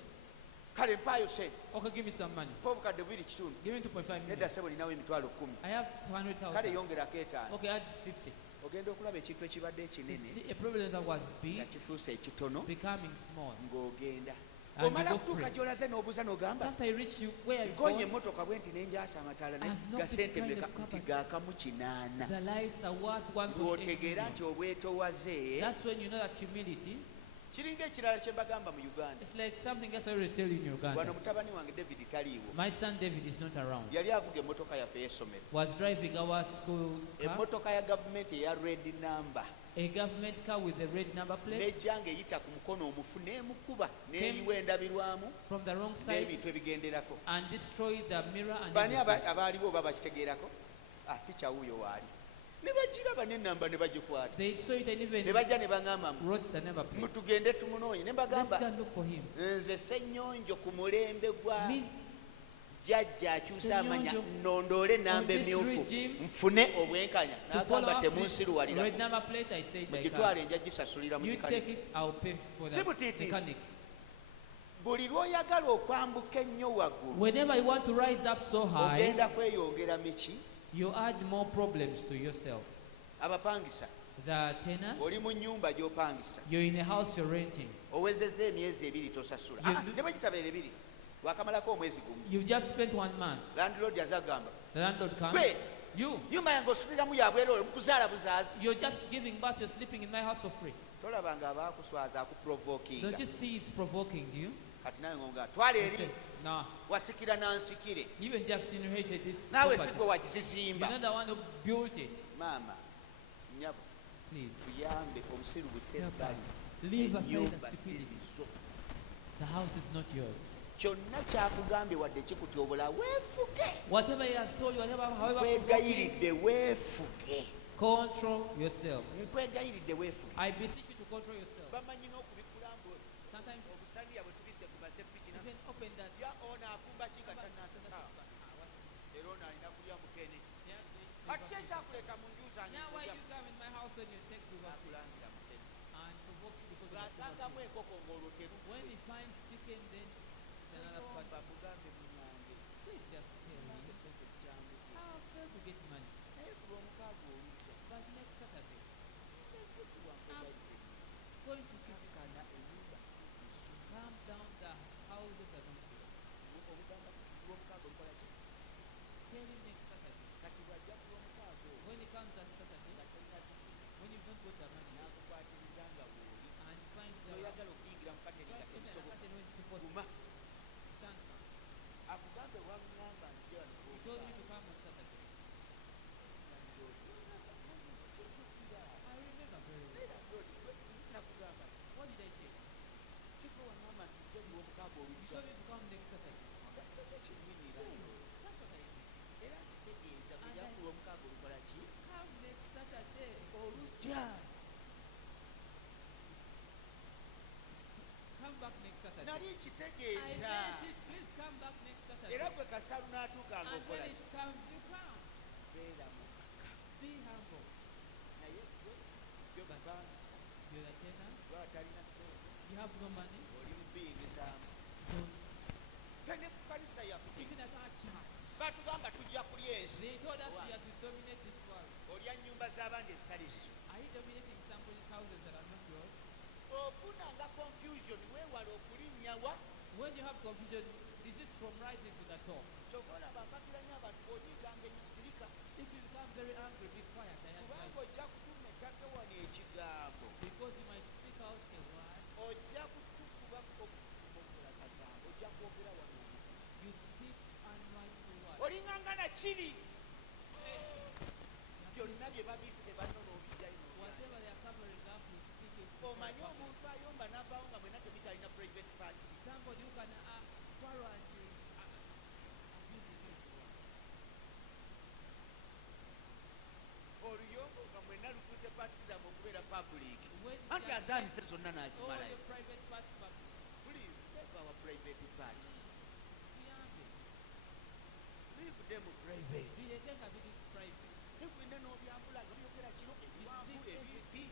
kale mpaayo sente okay, give me some money. mpa obukadde 2.5 Give me 2.5 nedda million. sebo linawo emitwalo 10 I have kale 200,000. yongerako etaano Okay, add 50. ogenda okulaba ekintu ekibadde You ekinene see, a problem that was nga big kifuuse ekitono becoming small. ng'ogenda And you omala go kutuuka free. gy'olaze n'obuuza So n'ogamba after I reach you where you nkonye go, emmotoka bwe nti nenjasa amataala I've knocked ga this sente kind meka of nti company. gaakamu 8 the lights are worth 1.8 ng'otegeera nti million. obwetoowaze That's when you know that humility. kiringa ekirala kye mbagamba mu uganda It's like something else I always tell you in wano Uganda. mutabani wange david taliiwo My son David is not around. yali avuga emmotoka yaffe y'essomero Was driving our school car, emmotoka ya gavumenti eya red number a government car with a red number plate, nejja ng'eyita ku mukono omufu n'emukuba n'eriwa endabirwamu from the wrong side n'ebintu ebigenderako and destroyed the mirror and bani everything. abaaliwo oba bakitegeerako tikyawuyo waali ne bagiraba n'ennamba ne bagikwata They saw it and ne even bajja ne baŋŋamba wrote the number plate. mutugende tumunoonye ne Let's mbagamba go and look for him. nze ssennyonjo ku mulembe gwa Miss jjajja akyusa amanya Ssennyonjo, nnondoole ennamba on this emyufu regime, nfune obwenkanya to follow n'agamba up this temunsiruwalira red number plate, I said, like mugitwale that. nja gisasulira mu You take kikanika it, I'll pay for Si the butiitiisi. mechanic. buli lw'oyagala okwambuka ennyo waggulu Whenever you want to rise up so high, ogenda kweyongera miki you add more problems to yourself. abapangisa The tenants, oli mu nnyumba gy'opangisa you're in a house you're renting. owezezza emyezi 2 tosasula ne bwe kitabeera 2 wakamalako omwezi gumu You just spent 1 month. landlord azagamba The landlord comes. Gwe, You, nyumba yange osuliramu yabwera ole mukuzaala buzaazi you're just giving birth. You're sleeping in my house for free. tolabanga abaakuswaza akuprovokinga Don't you see it's provoking you? kati nawe ngonga twala I eri said, no. wasikira nansikire You even just inherited this naawe property. sigwe wagizizimba You're not the one who built it. maama nyabo Please, tuyambe obusiru busebbali help us. Leave aside ennyumba the stupidity. sizizo The house is not yours. kyonna kyakugambye wadde kikutyobola weefuge Whatever he has told you, however provoking, nkwegayiridde weefuge control yourself. nkwegayiridde weefuge I beseech you to control yourself. bamanyi n'okubikulambu Sometimes obusaniya bwe tubise ku basepiki even open that. ya ono afumba kigatanasika era ono alina kulya mukene kati ki ekyakuleeta mu nju zange Now why you come in my house when your text will have akulangira mukene and provokes you because of the ng'asangamu sin of enkoko ng'olwoteru sin. When he finds chicken, then another part. bamugambe munyange Please just tell me esente zikyanguze how I failed to get money. naye ku lwomukaaga olujja But next Saturday, ezikuwa nkwegayiridde going to give you kana ennyumba sizizo calm down the houses are not yours. omugamba lwomukaaga olukola ki Tell him next Saturday. kati bwajja ku lwomukaaga olwo When he comes on Saturday, nga tolina zikina when you've not got the money n'akukwatiriza nga bw'oli and finds the noyagala okuyingira mu kateni nga open the tebisoboka curtain when it's supposed guma to stand firm. akugambe waŋŋamba nja He told me to come on Saturday. I remember very well. nakugamba What did I tell you? kiko waŋŋamba nti nja mu lwomukaaga You olujja told me to come next Saturday. kyekyo kinnyinira That's what I did. era nkitegeeza kujja ku lwomukaaga olukola ki Come next Saturday. olujja Come back next Saturday. nali I nkitegeeza meant it. Please come back next Saturday. era gwe kasalu n'atuukanga And when okola it comes, you come. beera mukaka Be humble. naye gwe gwe bapangisa You're the tenant. lwaba talina sente You have no money. oli mubiyingizaamu Don't. fene ku kanisa yaffe Even at our church, batugamba tujja kulya ensi they told us we are to dominate this world. olya nnyumba z'abandi ezitali zizo Are you dominating somebody's houses that are not yours? ofunanga confusion weewala okulinnyawa When you have confusion, resist from rising to the top. kyova olaba mpakiranya abantu bw'oyiiganga ennyo sirika If you become very angry, be quiet. I kubanga advise. ojja kutuma ettaka wano ekigambo Because you might speak out a word. ojja kutukuba okukola kagambo ojja kwogera wano You speak unrightful words. olinganga na kiri byonna bye babisse banno n'obijjayo Whatever they are covering up, you speak it. omanyi omuntu ayomba n'avaawo nga mwena temukyalina private parts Somebody who can quarrel and abuse it. oluyombo nga mwena lutuuse patiramu okubeera public When anti they are azaanise zonna all n'azimalayo your private parts public. please save our private parts Kuyambe. leave them private Biretenga biri private. negwenda n'obyambula nga byogera kino ebiwanvu ebibi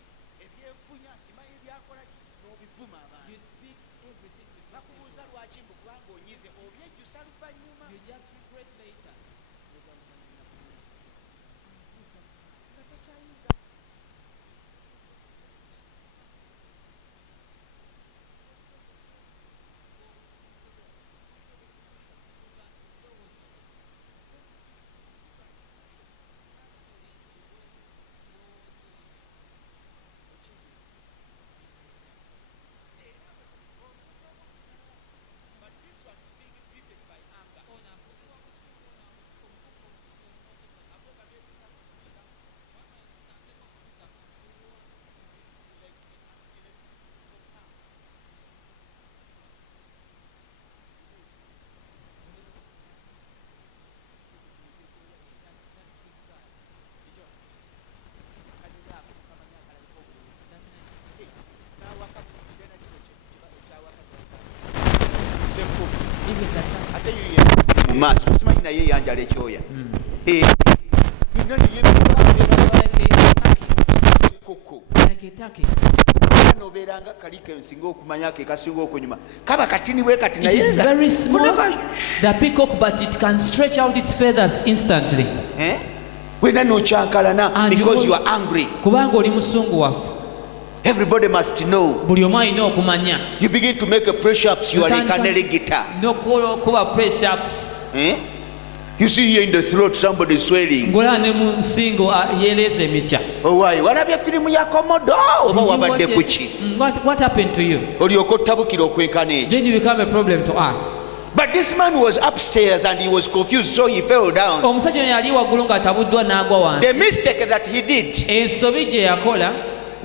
ebyefunya simanyi ebyakola ki n'obivuma You abantu speak everything with bakubuuza lwaki mbu kubanga onyize obyejjusa luvannyuma You just regret later. nga tokyayinza but this one is being driven by anger agoga byebisakusa like electrical power Even that time. ate yuye mu maaso simanyi naye eyanjala ekyoya koko Like a turkey. nobeeranga kali kensinga okumanya ke kasinga okunyuma kaba katini bwe kati It naye is very small, the peacock, but it can stretch out its feathers instantly. we nogenda nokyankalana because you are angry. kubanga oli musunguwavu. Everybody must know. buli omu alina okumanya. You begin to make a press ups, you are like an guitar. Nokuba press ups. You see here in the throat somebody swelling. Ngola ne mu nsingo yeeleza emitya. Oh why? Walabye firimu ya Komodo oba wabadde kuki? What happened to you? Olyoka ottabukira okwenkana ekyo. Then you become a problem to us. But this man was upstairs and he was confused, so he fell down. Omusajja ono yali waggulu ng'atabuddwa n'agwa wansi. The mistake that he did ensobi gye yakola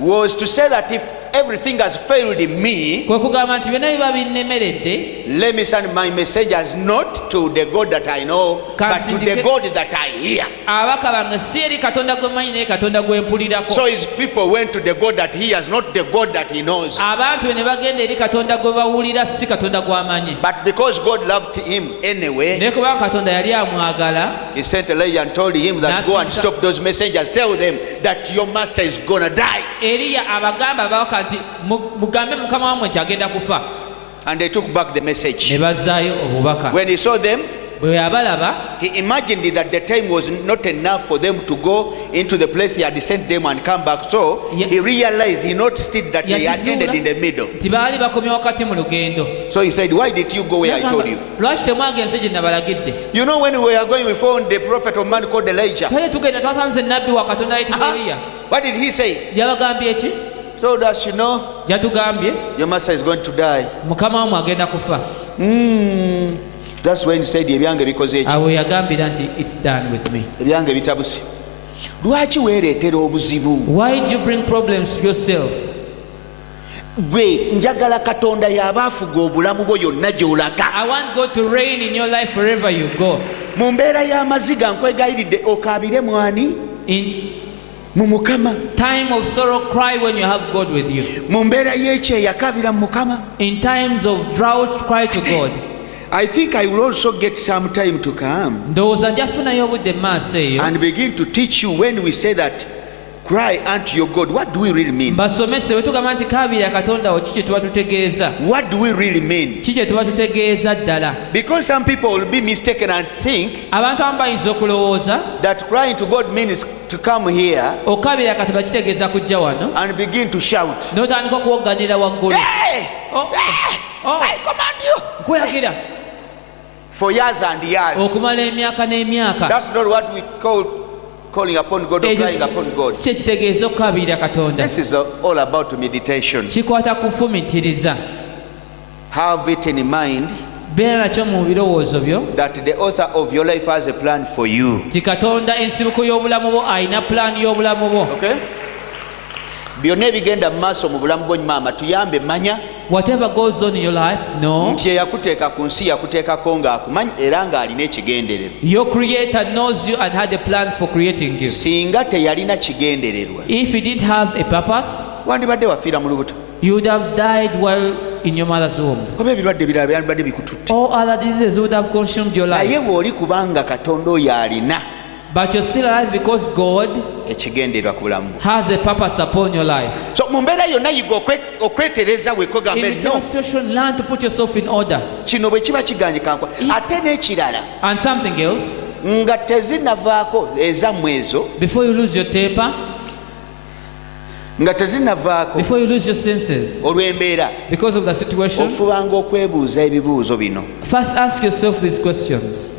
was to say that if everything has failed in me, kwe kugamba nti byonna biba binnemeredde, let me send my messages not to the God that I know, but to the God that I hear. abaka bange si eri katonda gwe mmanyi naye katonda gwe mpulirako. So his people went to the God that he hears, not the God that he knows. abantu be ne bagenda eri katonda gwe bawulira si katonda gw'amanyi. But because God loved him anyway, naye kubanga katonda yali amwagala, he sent Elijah and told him that go and stop those messengers, tell them that your master is gonna die. Eriya abagamba abawaka nti mugambe mukama wammwe nti agenda kufa. And they took back the message. ne bazzaayo obubaka. When he saw them, bwe yabalaba, he imagined that the time was not enough for them to go into the place he had sent them and come back. So he realized, he noticed it, that they had ended in the middle. nti baali bakomye wakati mu lugendo. So he said, why did you go where I told you? lwaki temwagenze gye nabalagidde? You know, when we were going, we found the prophet of man called Elijah. twali tugenda twasanze nabbi wa katonda ayitibwa Eriya. What did he say? yabagambye ki? Told us, you know, yatugambye your master is going to die. mukama wammwe agenda kufa. That's when he said, ebyange bikoze eki? awo yagambira nti it's done with me. Ebyange bitabuse. Lwaki weereetera obuzibu? Why did you bring problems to yourself? Gwe njagala katonda y'abaafuga obulamu bwo yonna gy'olaga. I want God to reign in your life wherever you go. Mu mbeera y'amaziga nkwegayiridde okaabire mwani? In Mu Mukama. time of sorrow, cry when you have God with you. Mu mbeera y'ekyeya kaabira mu Mukama. In times of drought, cry to God. I think I will also get some time to come ndowooza nja funayo obudde maaso eyo and begin to teach you when we say that cry unto your God. What do we really mean? basomese bwe tugamba nti kaabira katonda wo ki kye tuba tutegeeza. What do we really mean? ki kye tuba tutegeeza ddala. Because some people will be mistaken and think abantu abamu bayinza okulowooza that crying to God means to come here okaabira katonda kitegeeza kujja wano and begin to shout, n'otandika okuwogganira waggulu. hey! Oh, oh, I command you! nkulagira For years and years. okumala emyaka n'emyaka. That's not what we call calling upon God or crying upon God. kye kitegeeza okukaabirira katonda. This is all about meditation. kikwata kufumitiriza. Have it in mind beera nakyo mu birowoozo byo that the author of your life has a plan for you. ti katonda ensibuko y'obulamu bwo alina pulaani y'obulamu bwo. Okay? Byonna ebigenda mu maaso mu bulamu bwo maama tuyambe manya whatever goes on in your life, no, nti eyakuteeka ku nsi yakuteekako ng'akumanyi era ng'alina ekigendererwa. your creator knows you and had a plan for creating you. Singa teyalina kigendererwa If you didn't have a purpose, wandibadde wafiira mu lubuto you would have died while in your mother's womb. oba ebirwadde birala byandibadde bikututte. All other diseases would have consumed your naye life. bw'oli kubanga katonda oyo alina But you're still alive because God ekigendererwa ku bulamu bwo. has a purpose upon your life. So mu mbeera yonna yiga okwetereza wekogambe In whichever no situation, learn to put yourself in order. kino bwe kiba kiganyikankwa ate n'ekirala And something else, nga tezinavaako ezammwe ezo before you lose your temper, nga tezinavaako before you lose your senses, olw'embeera because of the situation, ofubanga okwebuuza ebibuuzo bino, first ask yourself these questions.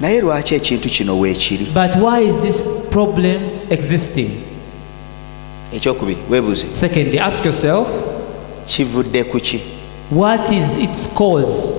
naye lwaki ekintu kino weekiri? But why is this problem existing? Ekyokubiri weebuuze Secondly, ask yourself, kivudde ku ki? what is its cause?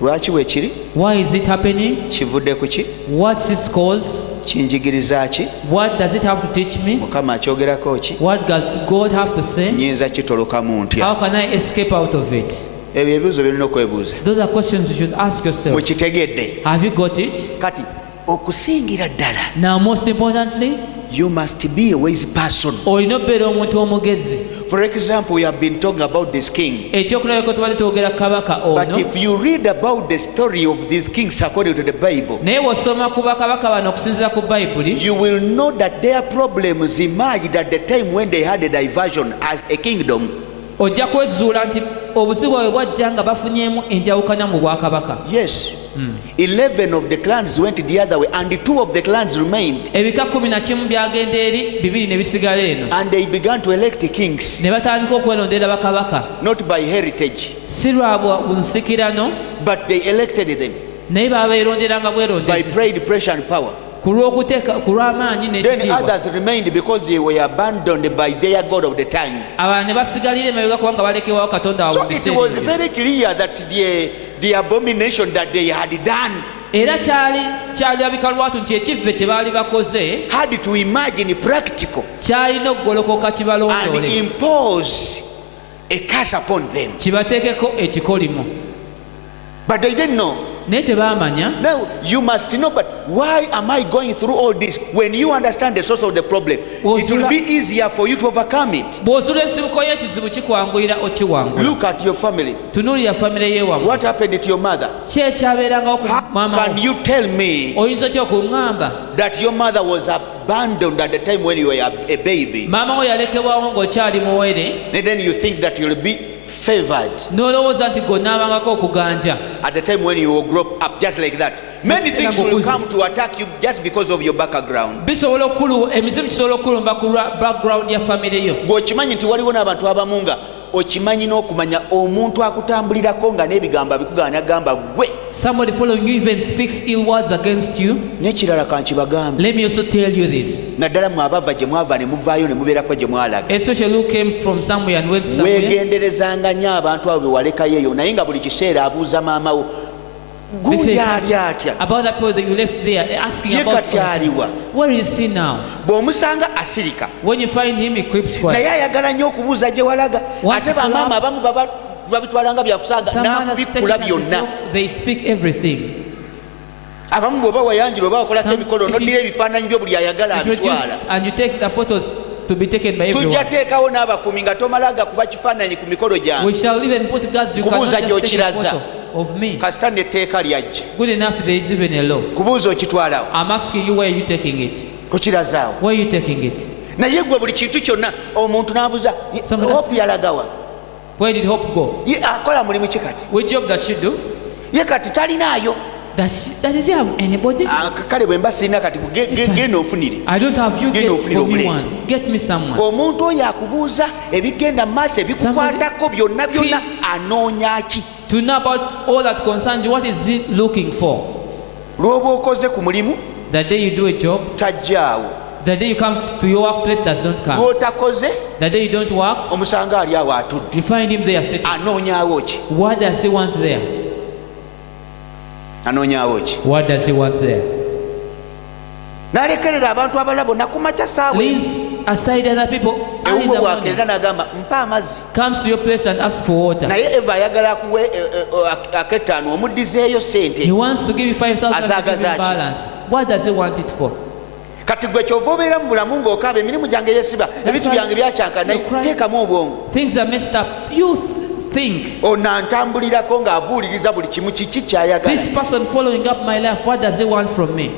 Lwaki weekiri? Why is it happening? Kivudde ku ki? What's its cause? Kinjigiriza ki? What does it have to teach me? Mukama akyogerako ki? What does God have to say? Nyinza kitolokamu ntya? How can I escape out of it? Ebyo ebibuuzo byolina okwebuuza. Those are questions you should ask yourself. Mukitegedde? Have you got it? Kati okusingira ddala, Now, most importantly, you must be a wise person. olina obeera omuntu omugezi. For example, we have been talking about this king. ekyokulabako tubadde twogera kabaka But ono, if you read about the story of these kings according to the Bible, naye bw'osoma ku bakabaka bano okusinziira ku bayibuli, you will know that their problems emerged at the time when they had a diversion as a kingdom. ojja kwezuula nti obuzibu bwe bwajja nga bafunyeemu enjawukana mu bwakabaka. Yes, 11 of the clans went the other way and 2 of the clans remained. ebika 11 byagenda eri, 2 ne bisigala eno. And they began to elect kings. Ne batandika okwelondera bakabaka. Not by heritage. Si lwa bunsikirano. But they elected them. Naye babeeronderanga bwerondezi. By pride, pressure and power. Then others remained because they were abandoned by their God of the time. So it was very clear that the abomination that they had done had to imagine practical and impose a curse upon them. But they didn't know. Now you must know, but why am I going through all this? When you understand the source of the problem, it will be easier for you to overcome it. Look at your family. What happened to your mother? Can you tell me that your mother was abandoned at the time when you were a baby? And then you think that you'll be favored at the time when you will grow up just like that. Many things will come to attack you just because of your background. Gwokimanyi nti waliwo n'abantu abamu nga okimanyi n'okumanya omuntu akutambulirako nga n'ebigambo abikuganya gamba gwe. Somebody following you even speaks ill words against you. N'ekirala kankibagambe. Let me also tell you this. Naddala mwe abava gye mwava ne muvaayo ne mubeerako gye mwalaga. Especially who came from somewhere and went somewhere. Weegenderezanga nnyo abantu abo be walekayo eyo naye nga buli kiseera abuuza maama wo. About that people that you left there, asking about where is he now? When you find him, he creeps quiet. They speak everything. And you take the photos to be taken by everyone. We shall even put guards. You cannot just take a photo of me. Good enough, there is even a law. I'm asking you, where are you taking it? Where are you taking it? Where did Hope go? Which job does she do? Does she have anybody? I don't have you, get for me one. Get me someone. To know about all that concerns you, what is he looking for? The day you do a job, the day you come to your workplace does not come. The day you don't work, you find him there sitting. What does he want there? What does he want there? Leaves aside other people. Comes to your place and asks for water. He wants to give you 5,000 balance. What does he want it for? Things are messed up. You think this person following up my life, what does he want from me?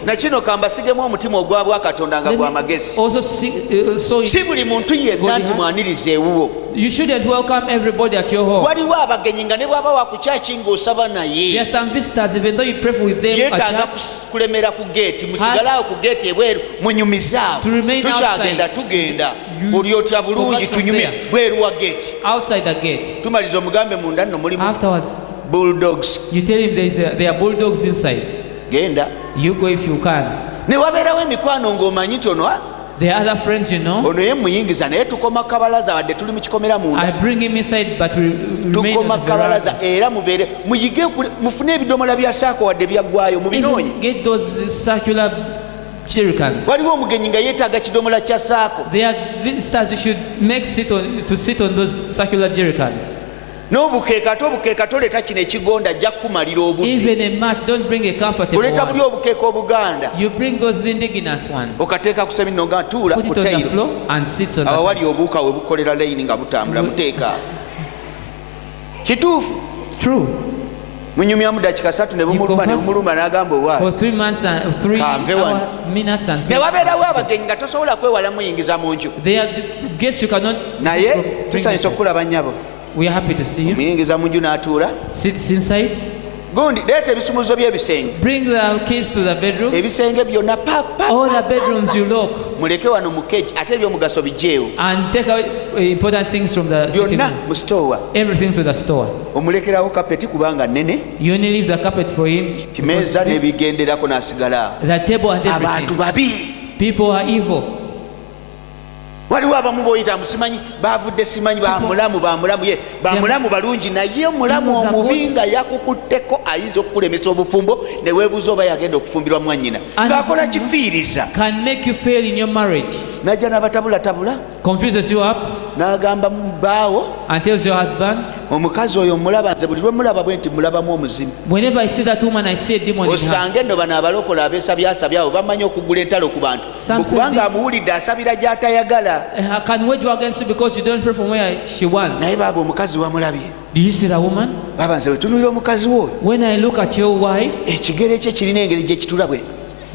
Also so you shouldn't welcome everybody at your home. There are some visitors, even though you pray with them at church, to remain outside. Outside the gate. Afterwards, bulldogs. You tell him there are bulldogs inside. You go if you can. There are other friends, you know. I bring him inside, but we remain on the veranda. Even get those circular jerrycans. There are visitors, you should make sit on those circular jerrycans. Even a match, don't bring a comfortable one. You bring those indigenous ones. Put it on the floor and sit on the floor. True. For 3 months and 3 minutes and 6 there are guests you cannot bring. We are happy to see you. Sits inside. Gundi leeta ebisumuzo by'ebisenge. Bring the keys to the bedroom. Ebisenge byonna papa. All the bedrooms you lock. Muleke wano mu cage ate ebyomugaso bijeewo. And take away important things from the sitting Byonna room. mu store. Everything to the store. Omulekerawo kapeti kubanga nnene. You only leave the carpet for him. Kimeeza n'ebigenderako n'asigala. The table and Abantu everything. babi. People are evil. Waliwo abamu b'oyita musimanyi baavudde simanyi bamulamu ye bamulamu balungi naye omulamu omubi nga yakukutteko ayinza okukulemesa obufumbo ne weebuuza oba yagenda okufumbirwa mwannyina ng'akola kifiiriza. Can make you fail in your marriage. Najja n'abatabulatabula Confuses you up n'agamba baawo and tells your husband, omukazi oyo mulaba nze buli lwe mulaba bwe nti mulabamu omuzimu. whenever I see that woman, I see a demon in her. Osange nno bano abalokola abeesabyasabya abo bamanyi okugula entalo ku bantu kubanga amuwulidde asabira gy'atayagala. Can wage war against you because you don't pray from where she wants. Naye baaba omukazi wamulabye. Do you see that woman? Baaba nze bwe tunuulira omukazi wo When I look at your wife, ekigere kye kirina engeri gye kitula bwe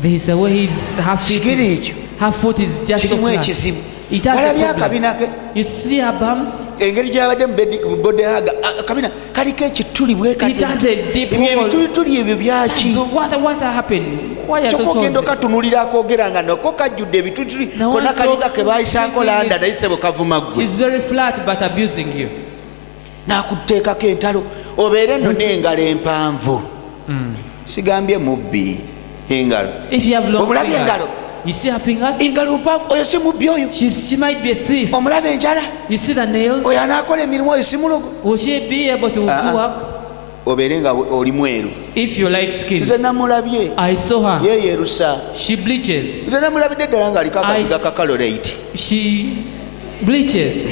there is a way her kigere ekyo foot is just so kirimu flat. ekizibu. It has a Walabye problem. akabina ke You see her bums? engeri gy'abadde mu bodehaga akabina kaliko ekituli bwe It kati has a deep ebyo hole. ebitulituli ebyo byaki What happened? Why are kyokka those ogenda holes? okatunuulira akoogera nga noko kajjudde ebitulituli Now konna one kalinga talk- ke baayisaako landa She's- naye sebo kavuma ggwe She's very flat but abusing you. n'akuteekako entalo obeere nno n'engalo empanvu sigambye mubbi engalo If you have long omulabye fingers, engalo you see her fingers? engalo mpanvu oyo si mubbi oyo She might be a thief. omulaba enjala You see the nails? oyo anaakola emirimu oyo si mulogo Will she be able to do work? obeere nga oli mweru. If you light skin. Nze namulabye I saw her. yeeyerusa. She bleaches. Nze namulabidde ddala ng'aliko akaziga ka kalorate. She bleaches.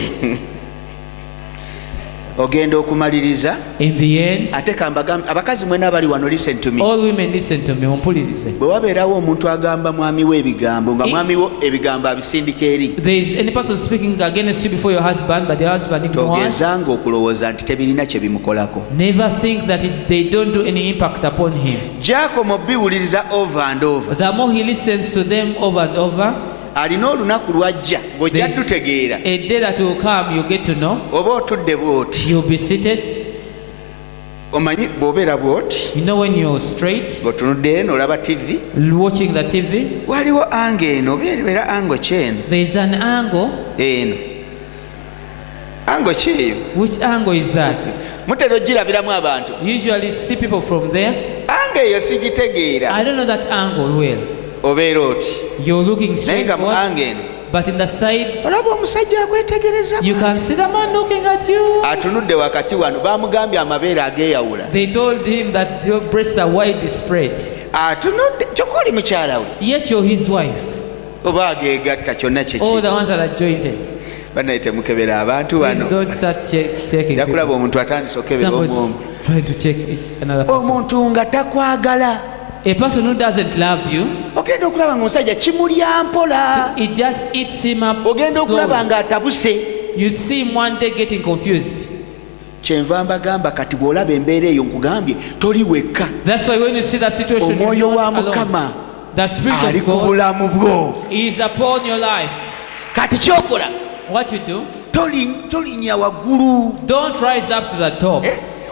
Ogenda okumaliriza In the end, ate kambagambe abakazi mwena abali wano listen to me. all women listen to me. Ompulirize. Bwe wabeerawo omuntu agamba mwami we ebigambo nga mwami wo ebigambo abisindika eri There is any person speaking against you before your husband, but the husband ignores. togezanga okulowooza nti tebirina kye bimukolako. Never think that they don't do any impact upon him. Gyako mu biwuliriza over and over. The more he listens to them over and over, Alina olunaku lwajja bw'ojja there's tutegeera a day that will come, you get to know. oba otudde bw'oti You'll be seated. omanyi bw'obeera bw'oti You know when you're straight, ng'otunudde eno olaba TV watching the TV, waliwo ango eno beera ango kyeno there's an angle. eno ango kyeyo Which angle is that? mutera ogirabiramu abantu You usually see people from there. ango eyo sigitegeera I don't know that angle well. obeera oti You're looking naye straight nga mu forward, ango eno but in the sides, olaba omusajja akwetegereza you can see the man looking at you. atunudde wakati wano bamugambye amabeere ageeyawula They told him that your breasts are widely spread. atunudde kyokka oli mukyala we Yet you're his wife. oba ageegatta kyonna All kyeki the ones that are jointed. banaye temukebera abantu Please wano don't start checking yakulaba people. omuntu atandise okebera Somebody's omwomu trying to check another person. omuntu nga takwagala A person who doesn't love you, ogenda okulaba ngaomusajja kimulya mpola it just eats him up ogenda okulaba slowly. ng'atabuse You see him one day getting confused. kyenva mbagamba kati bw'olaba embeera eyo nkugambye toli wekka That's why when you see that situation, you're omwoyo wa not mukama alone. The Spirit ali of ku God bulamu bwo is upon your life. kati kyokola What you do, tolinnya waggulu don't rise up to the top.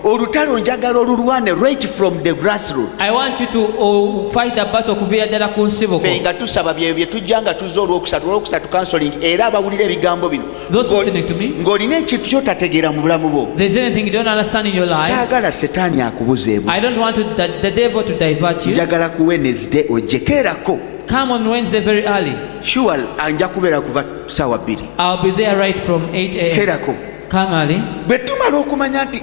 olutalo njagala olulwane right from the grassroot. I want you to fight the battle kuviira ddala ku nsibuko. Ffe nga tusaba byebyo bye tujja nga tuzza olwokusatu counseling era abawulira ebigambo bino Those listening to me, ng'olina ekintu kyotategeera mu bulamu bwo there's anything you don't understand in your life, saagala setaani akubuzeebuze I don't want the devil to divert you. njagala ku Wednesday ojjekeerako Come on Wednesday very early. sure anja kubeera kuva ssaawa 2 I'll be there right from 8 a.m. keerako Come early. bwe tumala okumanya nti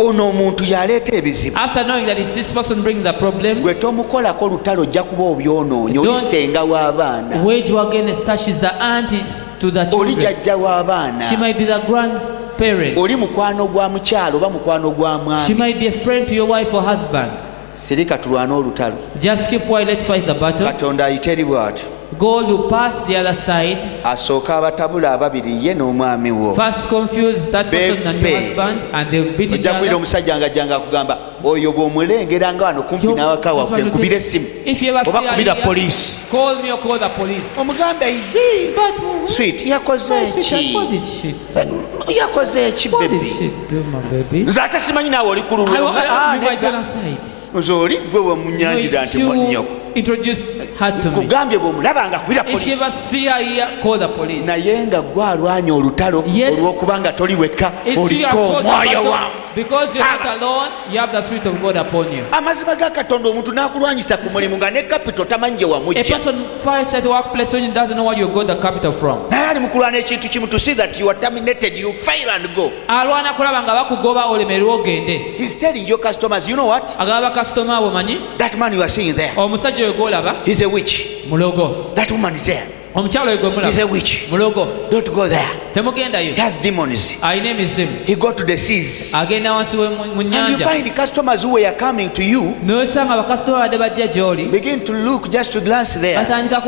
ono omuntu yaleeta ebizibu After knowing that it's this person bringing the problems, gwe tomukolako lutalo ojja kuba obyonoonyi oli senga w'abaana wage war against her. She's the auntie to the oli children. jjajja w'abaana She might be the grandparent. oli mukwano gwa mukyalo oba mukwano gwa She mwami might be a friend to your wife or husband. sirika tulwane olutalo Just keep quiet, let's fight the battle. katonda ayite eri bw'atyo God will pass the other side. asooka abatabula ababiri ye n'omwami wo First confuse that person and your husband, and they'll beat each ojja kuwulira other. omusajja nga jjanga akugamba oyo bw'omulengera nga wano kumpi n'awaka waffe nkubira essimu If you ever oba see her kubira here, poliisi call me or call the police. omugambe ye But sweet yakoze My sweetheart, ki what did she do? yakoze ki What did baby she do, my baby? nze ate simanyi naawe oli ku I lulwe my donor side. nze oli gwe No, wamunyanjira it's nti you nyoko introduced her to me. kugambye bw'omulabanga kwira If you polisi ever see her here, call the police. naye nga gwe alwanya olutalo Yet- olw'okubanga toli wekka It's you oliko have fought the omwoyo battle. wamu Because you're not alone, you have the Spirit of God upon you. amazima ga katonda omuntu n'akulwanyisa ku mulimu nga ne kapito tamanyi gye A wamujja person fights at the workplace when he doesn't know where you got the capital from. naye ali mu kulwana ekintu kimu to see that you are terminated you fail and go Alwana kulaba nga bakugoba olemererwa ogende. he's telling your customers you know what Agaba bakasitoma abo manyi that man you are seeing there omusajja oyo gwolaba he's a witch mulogo. that woman is there Omukyalo oyo he's a gwemulaba witch mulogo. don't go there Temugendayo. he has demons Alina emizimu. he go to the seas Agenda wansi mu and you nnyanja. find customers who were coming to you N'osanga bakasitoma badde bajja gy'oli. begin to look just to glance there Batandika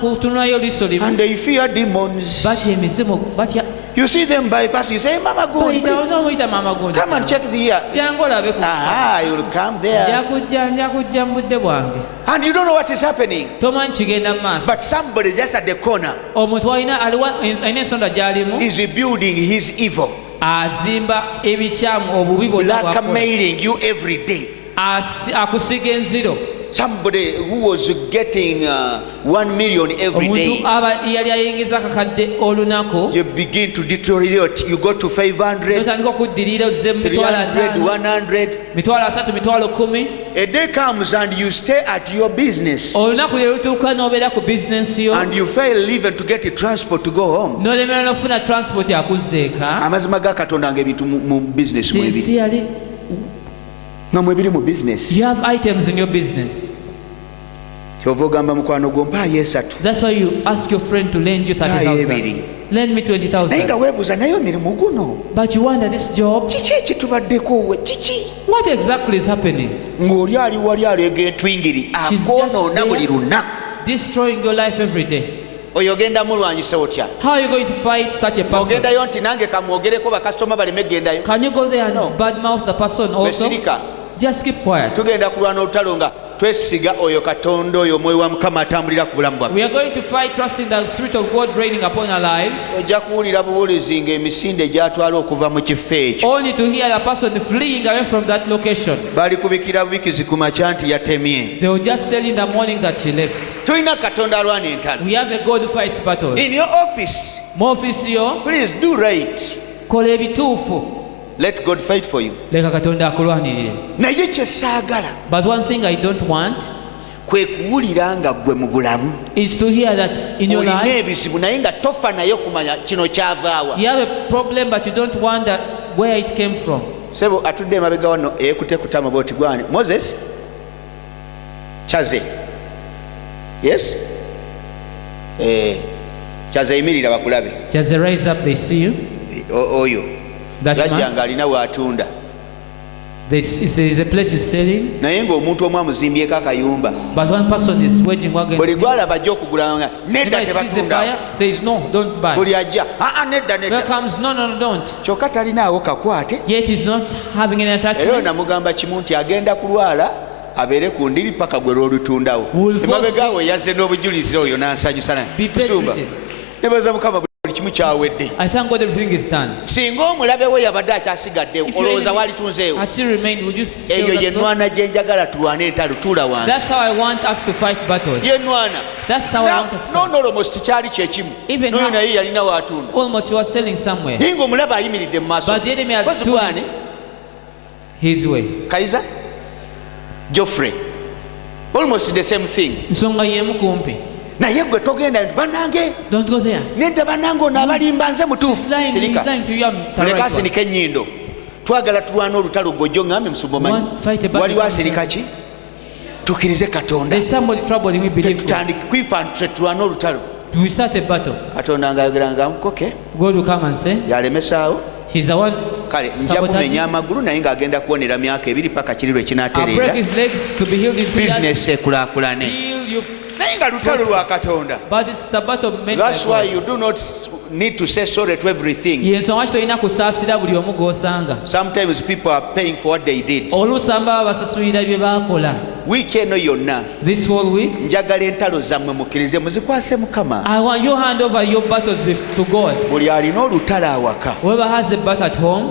kutunulayo liiso limu. and they fear demons Batya emizimu batya. you see them bypass you say mama good Bayita onomuyita maama gundi. come and check the ear Jangu olabe ku. you'll come there Njakujja mu budde bwange. and you don't know what is happening Tomanyi kigenda mu maaso. but somebody just at the corner Omuntu alina ensonda gy'alimu. is rebuilding his evil Azimba ebikyamu obubi bwonna bw'akola. blackmailing you every day Akusiga enziro. somebody who was getting 1 million every day Omuntu yali ayingiza akakadde olunaku. you begin to deteriorate you go to 500 Notandika okuddirira ozze mu mitwalo 300 500, 100 mitwalo 3, mitwalo 10. a day comes and you stay at your business Olunaku lwe lutuuka n'obeera ku bizinensi yo. and you fail even to get a transport to go home N'olemera n'ofuna transport akuzzeeka. amazima ga katonda nga ebintu mu business mwebiri Sincerely, nga mwebiri mu business you have items in your business. kyova ogamba mukwano gwo mpaayo esatu That's why you ask your friend to lend you 30,000. Lend me naye 20,000. nga weebuuza naye omirimu guno But you wonder this job, kiki ekitubaddeko we kiki what exactly is happening? ng'oli ali wali aleega entwingiri She's akoonoona just buli there. lunaku Destroying your life every day. oyo ogenda mulwanyisa otya How are you going to fight such a person? ogendayo nti nange kamwogereko bakasitoma baleme gendayo Can you go there and No. badmouth the person also? besirika Just keep quiet. tugenda kulwana olutalo nga twesiga oyo katonda oyo omwoyo wa mukama atambulira ku bulamu bwaffe We are going to fight trusting the Spirit of God reigning upon our lives. ojja kuwulira buwulizi ng'emisinde gyatwala okuva mu kifo ekyo Only to hear the person fleeing away from that location. bali kubikira bubikizi ku makya nti yatemye They will just tell in the morning that she left. tulina katonda alwana entalo We have a God who fights battles. in your office Mu office yo, please do right kola ebituufu. let God fight for you Leka Katonda akulwanirire. naye kye saagala But one thing I don't want kwe kuwulira nga ggwe mu bulamu is to hear that in your olina life ebizibu naye nga tofa naye kumanya kino kyavaawa you have a problem but you don't wonder where it came from. sebo atudde emabega wano eyeekute kutama bwoti gwani moses kyaze yes kyaze yimirira bakulabe Just rise up, they see you. oyo That yajja man, nga alina waatunda there is a place he's selling, naye ng'omuntu omu amuzimbyeko akayumba but one person is waging war against buli him. gwalaba ajja okugulanga nedda Anybody sees the tebatunda buyer, says no, don't buy. buli ajja nedda Where nedda comes no, no, no, don't. kyokka talinaawo kakwate Yet he's not having any era attachment. namugamba kimu nti agenda kulwala abeere ku ndiri paka gwe lwolutundawo Will emabegaawo yazze n'obujulizi oyo n'ansanyusa Be kusumba bedridden. nebaza mukama buli kimu kyawedde I thank God everything is done. singa omulabe we yabadde akyasigaddewo If your olowooza enemy walitunzeewo had still remained, would you still eyo sell ye that cloth? nnwana gye njagala tulwane entalo tuula wansi That's how I want us to fight battles. ye nnwana That's how I want us to fight. nonolomost kyali kyekimu Even noyo now- naye yalina waatunda Almost he was selling somewhere. naye ng'omulaba ayimiridde mu maaso But the enemy had What's stood bwani his way. kaiza joffrey almost the same thing Nsonga yemu kumpi. naye gwe togenda nti banange Don't go there. nedda banange ono abalimba nze mutuufu He's sirika lying to you. I'm the muleka right one. asirika ennyindo twagala tulwana olutalo gojjo ŋŋambe musumba omanyi One fight a battle. waliwo asirika ki tukkirize katonda There's somebody troubling me, believe God. tutandike kwifa tulwane olutalo We start a battle. katonda ngaayogeranga mukoke God will come and say, yalemesaawo he's the one kale nja sabotaging. kumenya amagulu naye ng'agenda kuwonera myaka 2 paka kiri lwe I'll break kinaatereera his legs to be healed in 2 years. bizinesi ekulaakulane Heal you. naye naye nga lutalo lwa Katonda. But it's the battle meant by That's why God. you do not need to say sorry to everything. Yensonga kitolina kusaasira buli omu g'osanga. Sometimes people are paying for what they did. Olusamba basasulira bye baakola. Wiiki eno yonna This whole week, njagala entalo zammwe mukkirize muzikwase Mukama. I want you hand over your battles to God. Buli alina olutalo awaka. Whoever has a battle at home,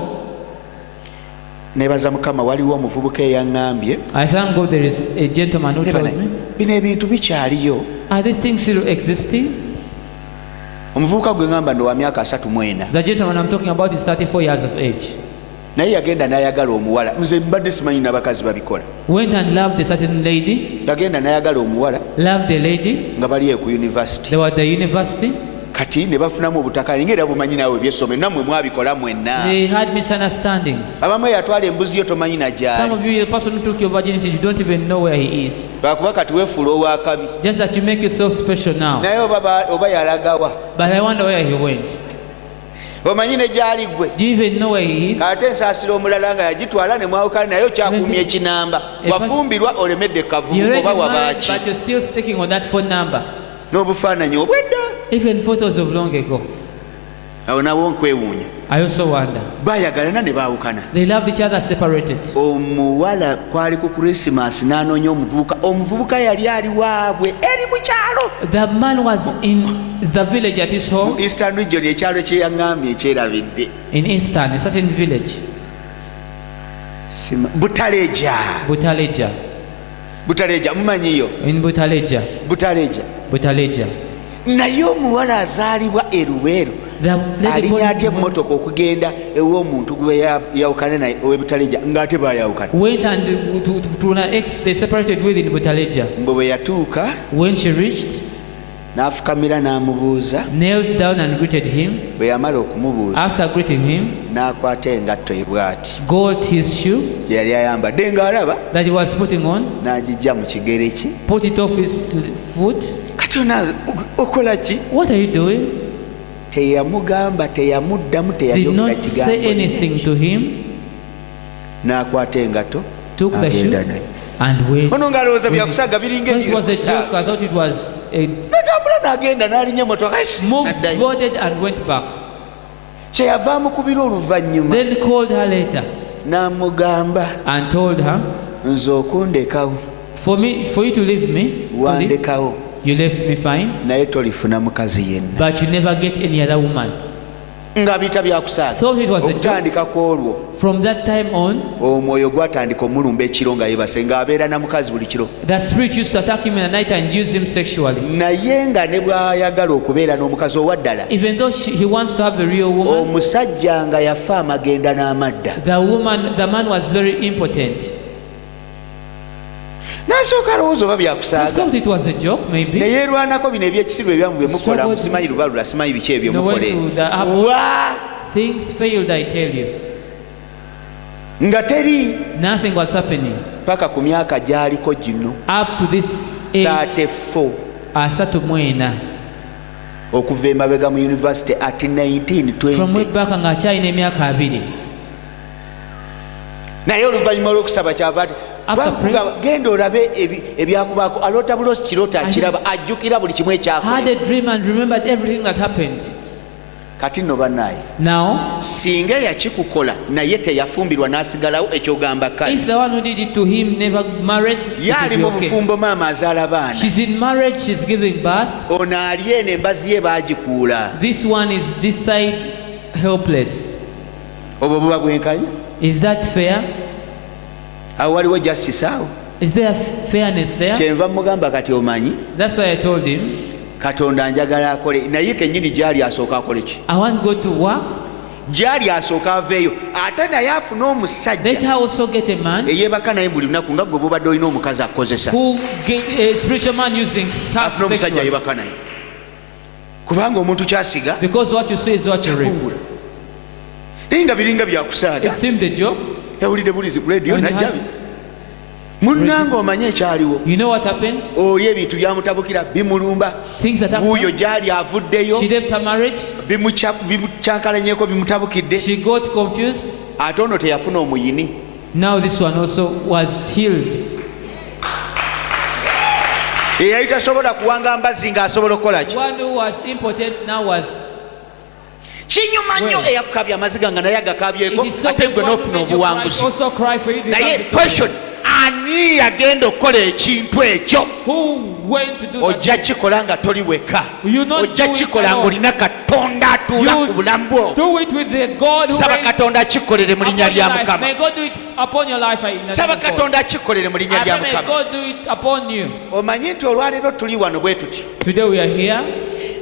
nebaza Mukama, waliwo omuvubuka eyaŋŋambye. I thank God there is a gentleman who told me. Bino ebintu bikyaliyo. Are these things still existing? Omuvubuka gwe ŋŋamba ndo wa myaka 34. The gentleman I'm talking about is 34 years of age. Naye yagenda n'ayagala omuwala. Nze mbadde simanyi n'abakazi babikola. Went and loved a certain lady. Yagenda n'ayagala omuwala. Loved a lady. Nga bali ku university. They were at the university. Kati ne bafunamu obutaka ngera bumanyi naawe byesome nammwe mwabikola mwenna. They had misunderstandings. Abamu yatwala embuzi yo tomanyi na gyali. Some of you, the person who took your virginity, you don't even know where he is. Bakuba kati weefuula ow'akabi. Just that you make yourself special now. Naye oba yalagawa. But I wonder where he went. Omanyi ne gyali gwe. Do you even know where he is? Ate ensaasira omulala nga yagitwala ne mwawukana naye okyakuumya ekinamba. Wafumbirwa olemedde kavumu You're oba already married, wabaaki. but you're still sticking on that phone number. N'obufaananyi obwedda. Even photos of long ago. Awo nawo nkwewuunya. I also wonder. Baayagalana ne baawukana. They loved each other separated. Omuwala kwali ku Christmas n'anoonya omuvubuka. Omuvubuka yali ali waabwe eri mu kyalo. The man was in the village at his Mu home. Eastern region ekyalo kye yaŋŋambye ekyerabidde. In Eastern, a certain village. Butaleja. Butaleja. Butaleja mumanyiyo. In Butaleja. Butaleja. Butaleja. Naye omuwala azaalibwa eruweeru. Alinya atya emmotoka okugenda ew'omuntu gwe yawukana naye ow'Ebutaleja ng'ate baayawukana. Went and to an ex they separated with in Butaleja. Mgbe bwe yatuuka. When she reached, n'afukamira n'amubuuza. knelt down and greeted him. Bwe yamala okumubuuza. After greeting him, n'akwata engatto ye bw'ati. got his shoe gye yali ayambadde ng'alaba. that he was putting on, N'agijja mu kigere kye. put it off his foot. Katona okola ki? What are you doing? Teyamugamba, teyamuddamu, Did teyayogera not say kigambo. anything to him. N'akwata engatto. Took the shoe agenda naye. and went. Ono ng'alowooza byakusaaga biringa It was a joke. I thought it was a n'atambula n'agenda n'alinnya emmotoka. moved, N'addayo. boarded and went back. Kye yava amukubira oluvannyuma. Then called her later N'amugamba and told her, nze okundekawo. for you to leave me, Wandekawo. you left me fine, Naye tolifuna mukazi yenna. but you never get any other woman. Nga biyita byakusaaga. Thought it was a joke. Okutandika kw'olwo. From that time on, Omwoyo gwatandika omulumba ekiro nga yeebase ng'abeera na mukazi buli kiro. the spirit used to attack him in the night and use him sexually. Naye nga ne bw'ayagala okubeera n'omukazi owa ddala. Even though he wants to have a real woman, Omusajja nga yafa amagenda n'amadda. the man was very impotent. N'asooka alowooza oba I byakusaaga. thought it was a joke, Ne maybe. yeerwanako bino ebyekisiru ebyamu bye mukola Struggled. simanyi lubalula simanyi biki ebyo No, went mukole. to the app. Wa Things failed, I tell you. nga teri Nothing was happening. paka ku myaka gy'aliko gino Up to this age, 34 asatu mwena. okuva emabega mu university at From way 1920. back ng'akyalina emyaka 2. Naye oluvannyuma olw'okusaba kyava ati After bwakugamba genda olabe ebyakubaako aloota bulosi kirota akiraba ajjukira buli kimu Had ekyakola. a dream and remembered everything that happened. Kati nno bannaaye Now, singa yakikukola naye teyafumbirwa n'asigalawo ekyogamba kale if the one who did it to him never married, it yaali mu would be okay. bufumbo maama azaala baana She's in marriage, she's giving birth. ono ali eno embazi ye baagikuula This one is this side helpless. obwo buba bwenkanya Is that fair? awo waliwo justice awo Is there fairness there? kyenva mugamba kati omanyi That's why I told him, Katonda njagala akole naye kennyini gyali asooka akole ki I want God to work. gyali asooka aveeyo ate naye afune Let omusajja her also get a man eyeebaka naye buli lunaku nga gwe bubadde olina omukazi akozesa who get a spiritual man using her afune omusajja sexually. yeebaka naye kubanga omuntu kyasiga Because what you say is what you reap. kungula naye nga biringa byakusaaga It seemed a joke. yawulidde bulizi ku leediyo When you najja had- munnanga omanye ekyaliwo You know what happened? oli ebintu byamutabukira bimulumba Things that wuuyo happened. gyali avuddeyo She left her marriage. bimucyankalanyeko bimutabukidde She got confused. ate ono teyafuna omuyini Now this one also was healed. eyali tasobola kuwanga mbazi ng'asobola okukola ki? One who was impotent now was. Kinyuma nnyo eyakukabya amaziga nga naye agakabyeko It is so ate good gwe one who n'ofuna made you cry, obuwanguzi. also cry for you. Naye question, ani yagenda okukola ekintu ekyo? Who went to do that? Ojja kikola nga toli weka. You not Ojja do it kikola alone. ng'olina Katonda atuula ku bulamu bwo. Do it with the God who Saba reigns Katonda akikolere mu upon linnya your lya life. Mukama. May God do it upon your life. In the Saba name of God. Katonda akikolere mu linnya I lya pray may Mukama. God do it upon you. Omanyi nti olwaleero tuli wano bwe tuti. Today we are here.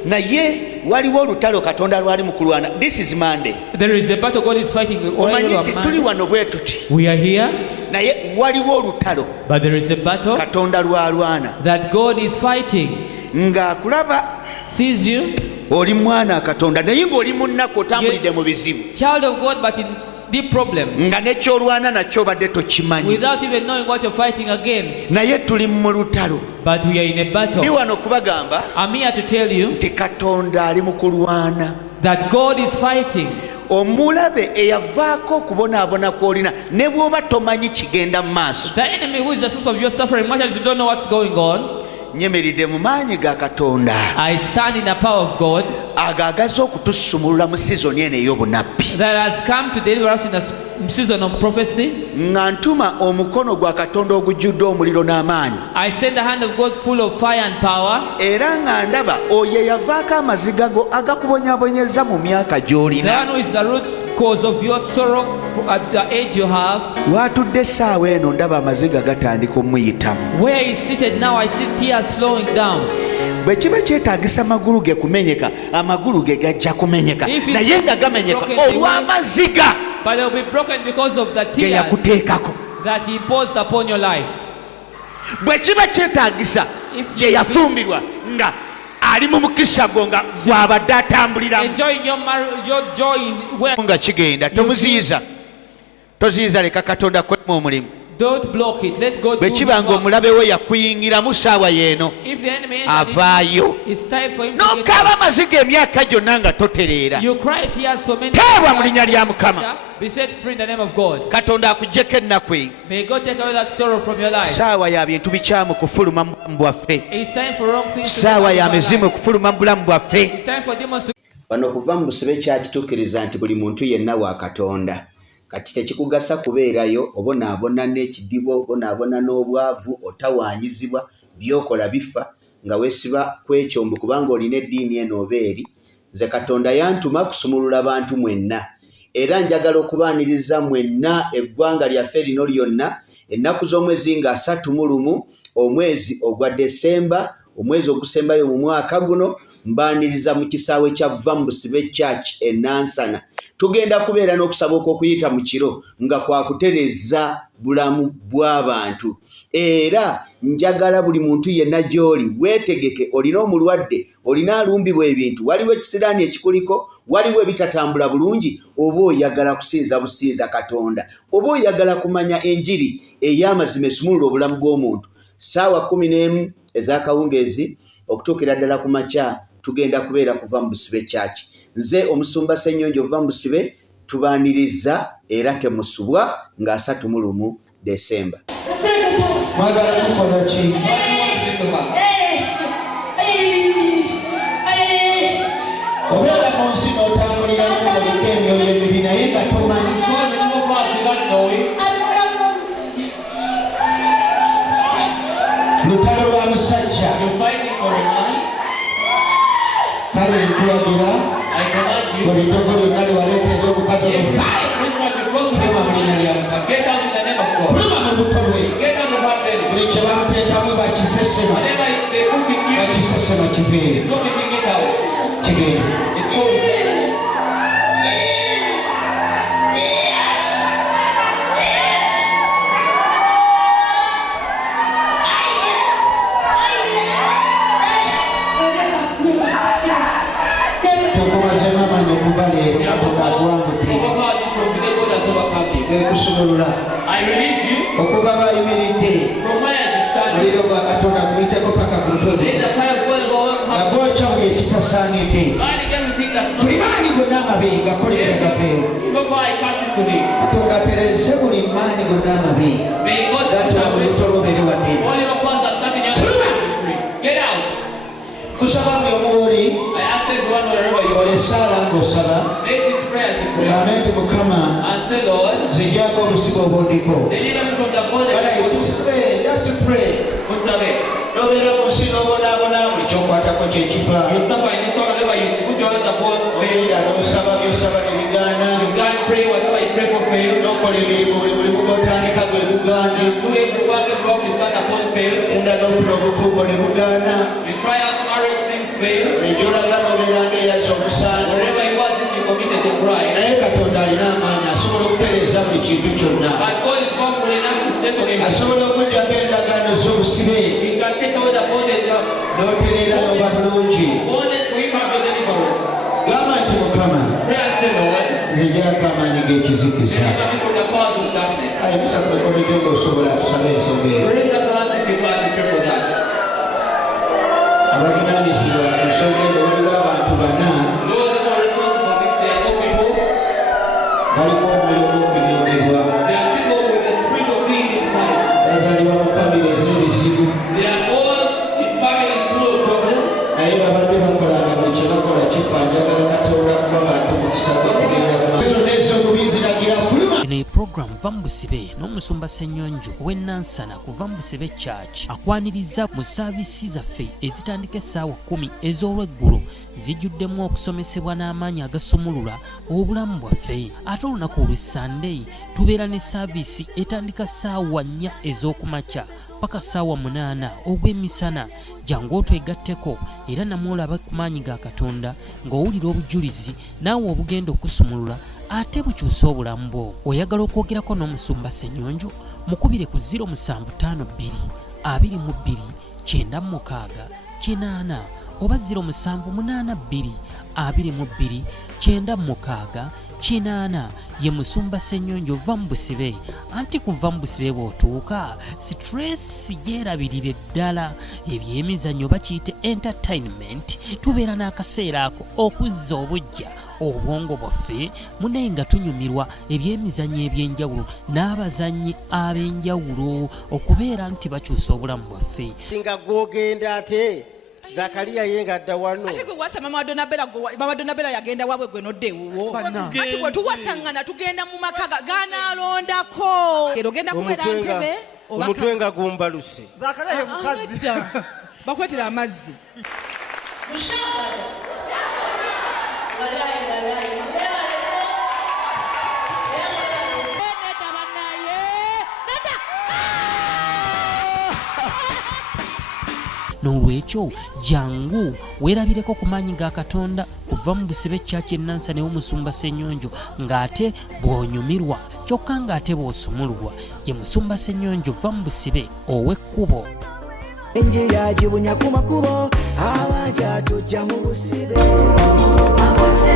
Naye waliwo olutalo Katonda lwali mu kulwana. This is Monday. There is a battle God is fighting. Omanyi nti tuli wano bwe tuti. We are here. Naye waliwo olutalo But there is a battle Katonda lwalwana. that God is fighting. Ng'akulaba Sees you, oli mwana Katonda naye ng'oli mu nnaku otambulidde mu bizibu. child of God, but in deep problems. Nga nekyolwana nakyo obadde tokimanyi. Without even knowing what you're fighting against. Naye tuli mu lutalo. But we are in a Ndi battle. wano kubagamba I'm here to tell you nti Katonda ali mu kulwana. that God is fighting. Omulabe eyavaako okubonaabona kw'olina ne bw'oba tomanyi kigenda mu maaso. The enemy who is the source of your suffering, much as you don't know what's going on, Nyemiridde mu maanyi ga Katonda I stand in the power of God agaagaza okutusumulula mu sizoni eno ey'obunabbi. that has come to deliver us in a season of prophecy. Nga ntuma omukono gwa Katonda ogujjudde omuliro n'amaanyi. I send the hand of God full of fire and power. Era nga ndaba oyo eyavaako amaziga go agakubonyaabonyeza mu myaka The gy'olina. one who is the root cause of your sorrow at the age you have. W'atudde essaawa eno ndaba amaziga gatandika omuyitamu. Where he is seated now, I see tears flowing down. Bwe kiba kyetaagisa amagulu ge kumenyeka, amagulu ge gajja kumenyeka. If it's Naye nga gamenyeka broken, they olw'amaziga But they will be broken because of the ge tears yakuteekako. that he imposed upon your life. Bwe kiba kyetaagisa gye yafumbirwa nga ali mu mukisa gwo nga gw'abadde atambuliramu. Enjoying your joy in where. Nga kigenda tomuziyiza. Toziyiza leka Katonda akolemu omulimu. Don't block it. Let God Bwe do kiba his work. ng'omulabe we yakuyingiramu ssaawa y'eno If the enemy enters avaayo. it's time for him to get N'okaaba out. amaziga emyaka gyonna nga totereera. You cry tears for many Teebwa mu linnya lya Mukama. Be set free in the name of God. Katonda akuggyeko ennaku eyo. May God take away that sorrow from your life. Ssaawa ya bintu bikyamu kufuluma mu bulamu bwaffe. It's time for wrong things to Ssaawa come ya into our mizimu life. kufuluma mu bulamu bwaffe. It's time for demons to. Bano okuva mu busibe kyakituukiriza nti buli muntu yenna wa Katonda. Kati tekikugasa kubeerayo obonaabona n'ekidibo obonaabona n'obwavu otawaanyizibwa byokola bifa nga weesiba kwekyombo kubanga olina eddiini eno oba eri. Nze Katonda yantuma kusumulula bantu mwenna era njagala okubaaniriza mwenna eggwanga lyaffe lino lyonna ennaku z'omwezi nga 31 omwezi ogwa Desemba omwezi ogusembayo mu mwaka guno mbaaniriza mu kisaawe kya Vva mu Busibe Church e Nansana. Tugenda kubeera n'okusaba okuyita mu kiro nga kwa kutereza bulamu bw'abantu. Era njagala buli muntu yenna gy'oli weetegeke, olina omulwadde, olina alumbibwa ebintu, waliwo ekisiraani ekikuliko, waliwo ebitatambula bulungi, oba oyagala kusinza businza Katonda, oba oyagala kumanya enjiri ey'amazima esumulula obulamu bw'omuntu. Ssaawa 11 ez'akawungeezi okutuukira ddala ku makya tugenda kubeera kuva mu Busibe Church. Nze omusumba Ssenyonjo Vva mu Busibe tubaaniriza era temusubwa nga 31 Desemba. Mwagala kukola ki? Obeera mu nsi n'otambulira n'oliko emyoyo emibi naye nga tomanyi. Lutalo lwa musajja. Kale nkulagira buli ddogo lyonna liwaleetera obukazi kuluma mu buto bwe buli kye bamuteekamu bakisesema kiveere kigenda. Tokubaze n'amaanyi okuva leero Katonda akuwangudde ekusumulula okuva bayimiridde muliro gwa Katonda guyiteko paka ku mutwe nga gwokya buli ekitasaanidde buli maanyi gonna amabi gakolera gaveewo. Katonda atereze buli maanyi gonna amabi gatula mu luto lubeere wadde kole sala ng'osaba make this prayer as you pray ugambe nti Mukama and say, Lord, nzijjako obusibe obundiko. deliver me from the bondage. Just to pray. Musabe. Nobeera mu nsi n'obonaabona buli ky'okwatako kye kifa. You suffer in this world, whatever you put your hands upon fails. N'osaba by'osaba ne bigaana. You can't pray whatever you pray for fails. N'okola emirimu buli mulimu gw'otandika gwe gugaana. Do every work you start upon fails. Enda n'ofuna obufuubo ne bugaana. You try out marriage, things fail. Bulijjo olaga n'obeera ng'eyazza omusango. Wherever you was, if you committed a crime. Naye Katonda alina amaanyi asobola okutereeza buli kintu kyonna. But God is powerful enough to settle everything. Asobola okuggyako endagaano z'obusibe. He can take away the bondage. N'otereera n'oba bulungi. Bondage, so you have your deliverance. Gamba nti Mukama Pray and say, Lord, nzijjako amaanyi g'ekizikiza. deliver me from the powers of darkness. Ayinza kwekomedde ng'osobola kusaba ensonga eyo. Raise up your hands if you can and pray for that. Abavunaanyizibwa ku nsonga eno waliwo abantu bana Those who are responsible for this, they are all people. baliko omwoyo gw'okunyoomebwa. They are people with the spirit of being despised. Bazaalibwa mu famire ez'ebizibu They are all in families full of problems. naye babadde bakolanga buli kye bakola kifa. Njagala Katonda kuba bantu mukisa gw'okugenda mu maaso. Zonna ez'obubi nziragira fuluma. Eno ye puroguramu va mu busibe n'omusumba Ssenyonjo ow'ennansana kuva mu busibe church akwaniriza mu saaviisi zaffe ezitandika essaawa 10 ez'olweggulo zijjuddemu okusomesebwa n'amaanyi agasumulula obulamu bwaffe. Ate olunaku olw'Sunday tubeera ne saaviisi etandika ssaawa 4 ez'okumakya paka ssaawa 8 ogw'emisana. Jangu otwegatteko era namwe olaba ku maanyi ga Katonda ng'owulira obujulizi naawe obugenda okusumulula ate bukyusa obulamu bwo. Oyagala okwogerako n'omusumba Ssenyonjo mukubire ku 0752 22 906 8 oba 0782 22 906 8. Ye musumba Ssenyonjo va mu busibe. Anti kuva mu busibe bw'otuuka stress yeerabirire ddala. Ebyemizannyo bakiyite entertainment. Tubeera n'akaseera ako okuzza obujja obwongo bwaffe munaye nga tunyumirwa ebyemizannyo eby'enjawulo n'abazannyi ab'enjawulo okubeera nti bakyusa obulamu bwaffe. Nga gwogenda ate Zakariya yenga adda wano. Ate gwe wasa mama Donabela yagenda wabwe gwe nodde ewuwo. Ati gwe tuwasangana tugenda mu maka ganaalondako. Ogenda kubeera Ntebe oba omutwe nga gumbaluse. Zakariya ye mukazi. Bakwetera amazzi. N'olwekyo jangu weerabireko ku maanyi ga Katonda kuva mu busibe church ennansana ew'omusumba Ssenyonjo ng'ate bw'onyumirwa kyokka ng'ate bw'osumululwa. Ye musumba Ssenyonjo va mu busibe ow'ekkubo. Enjiri agibunya ku makubo abanja tujja mu busibe. Akote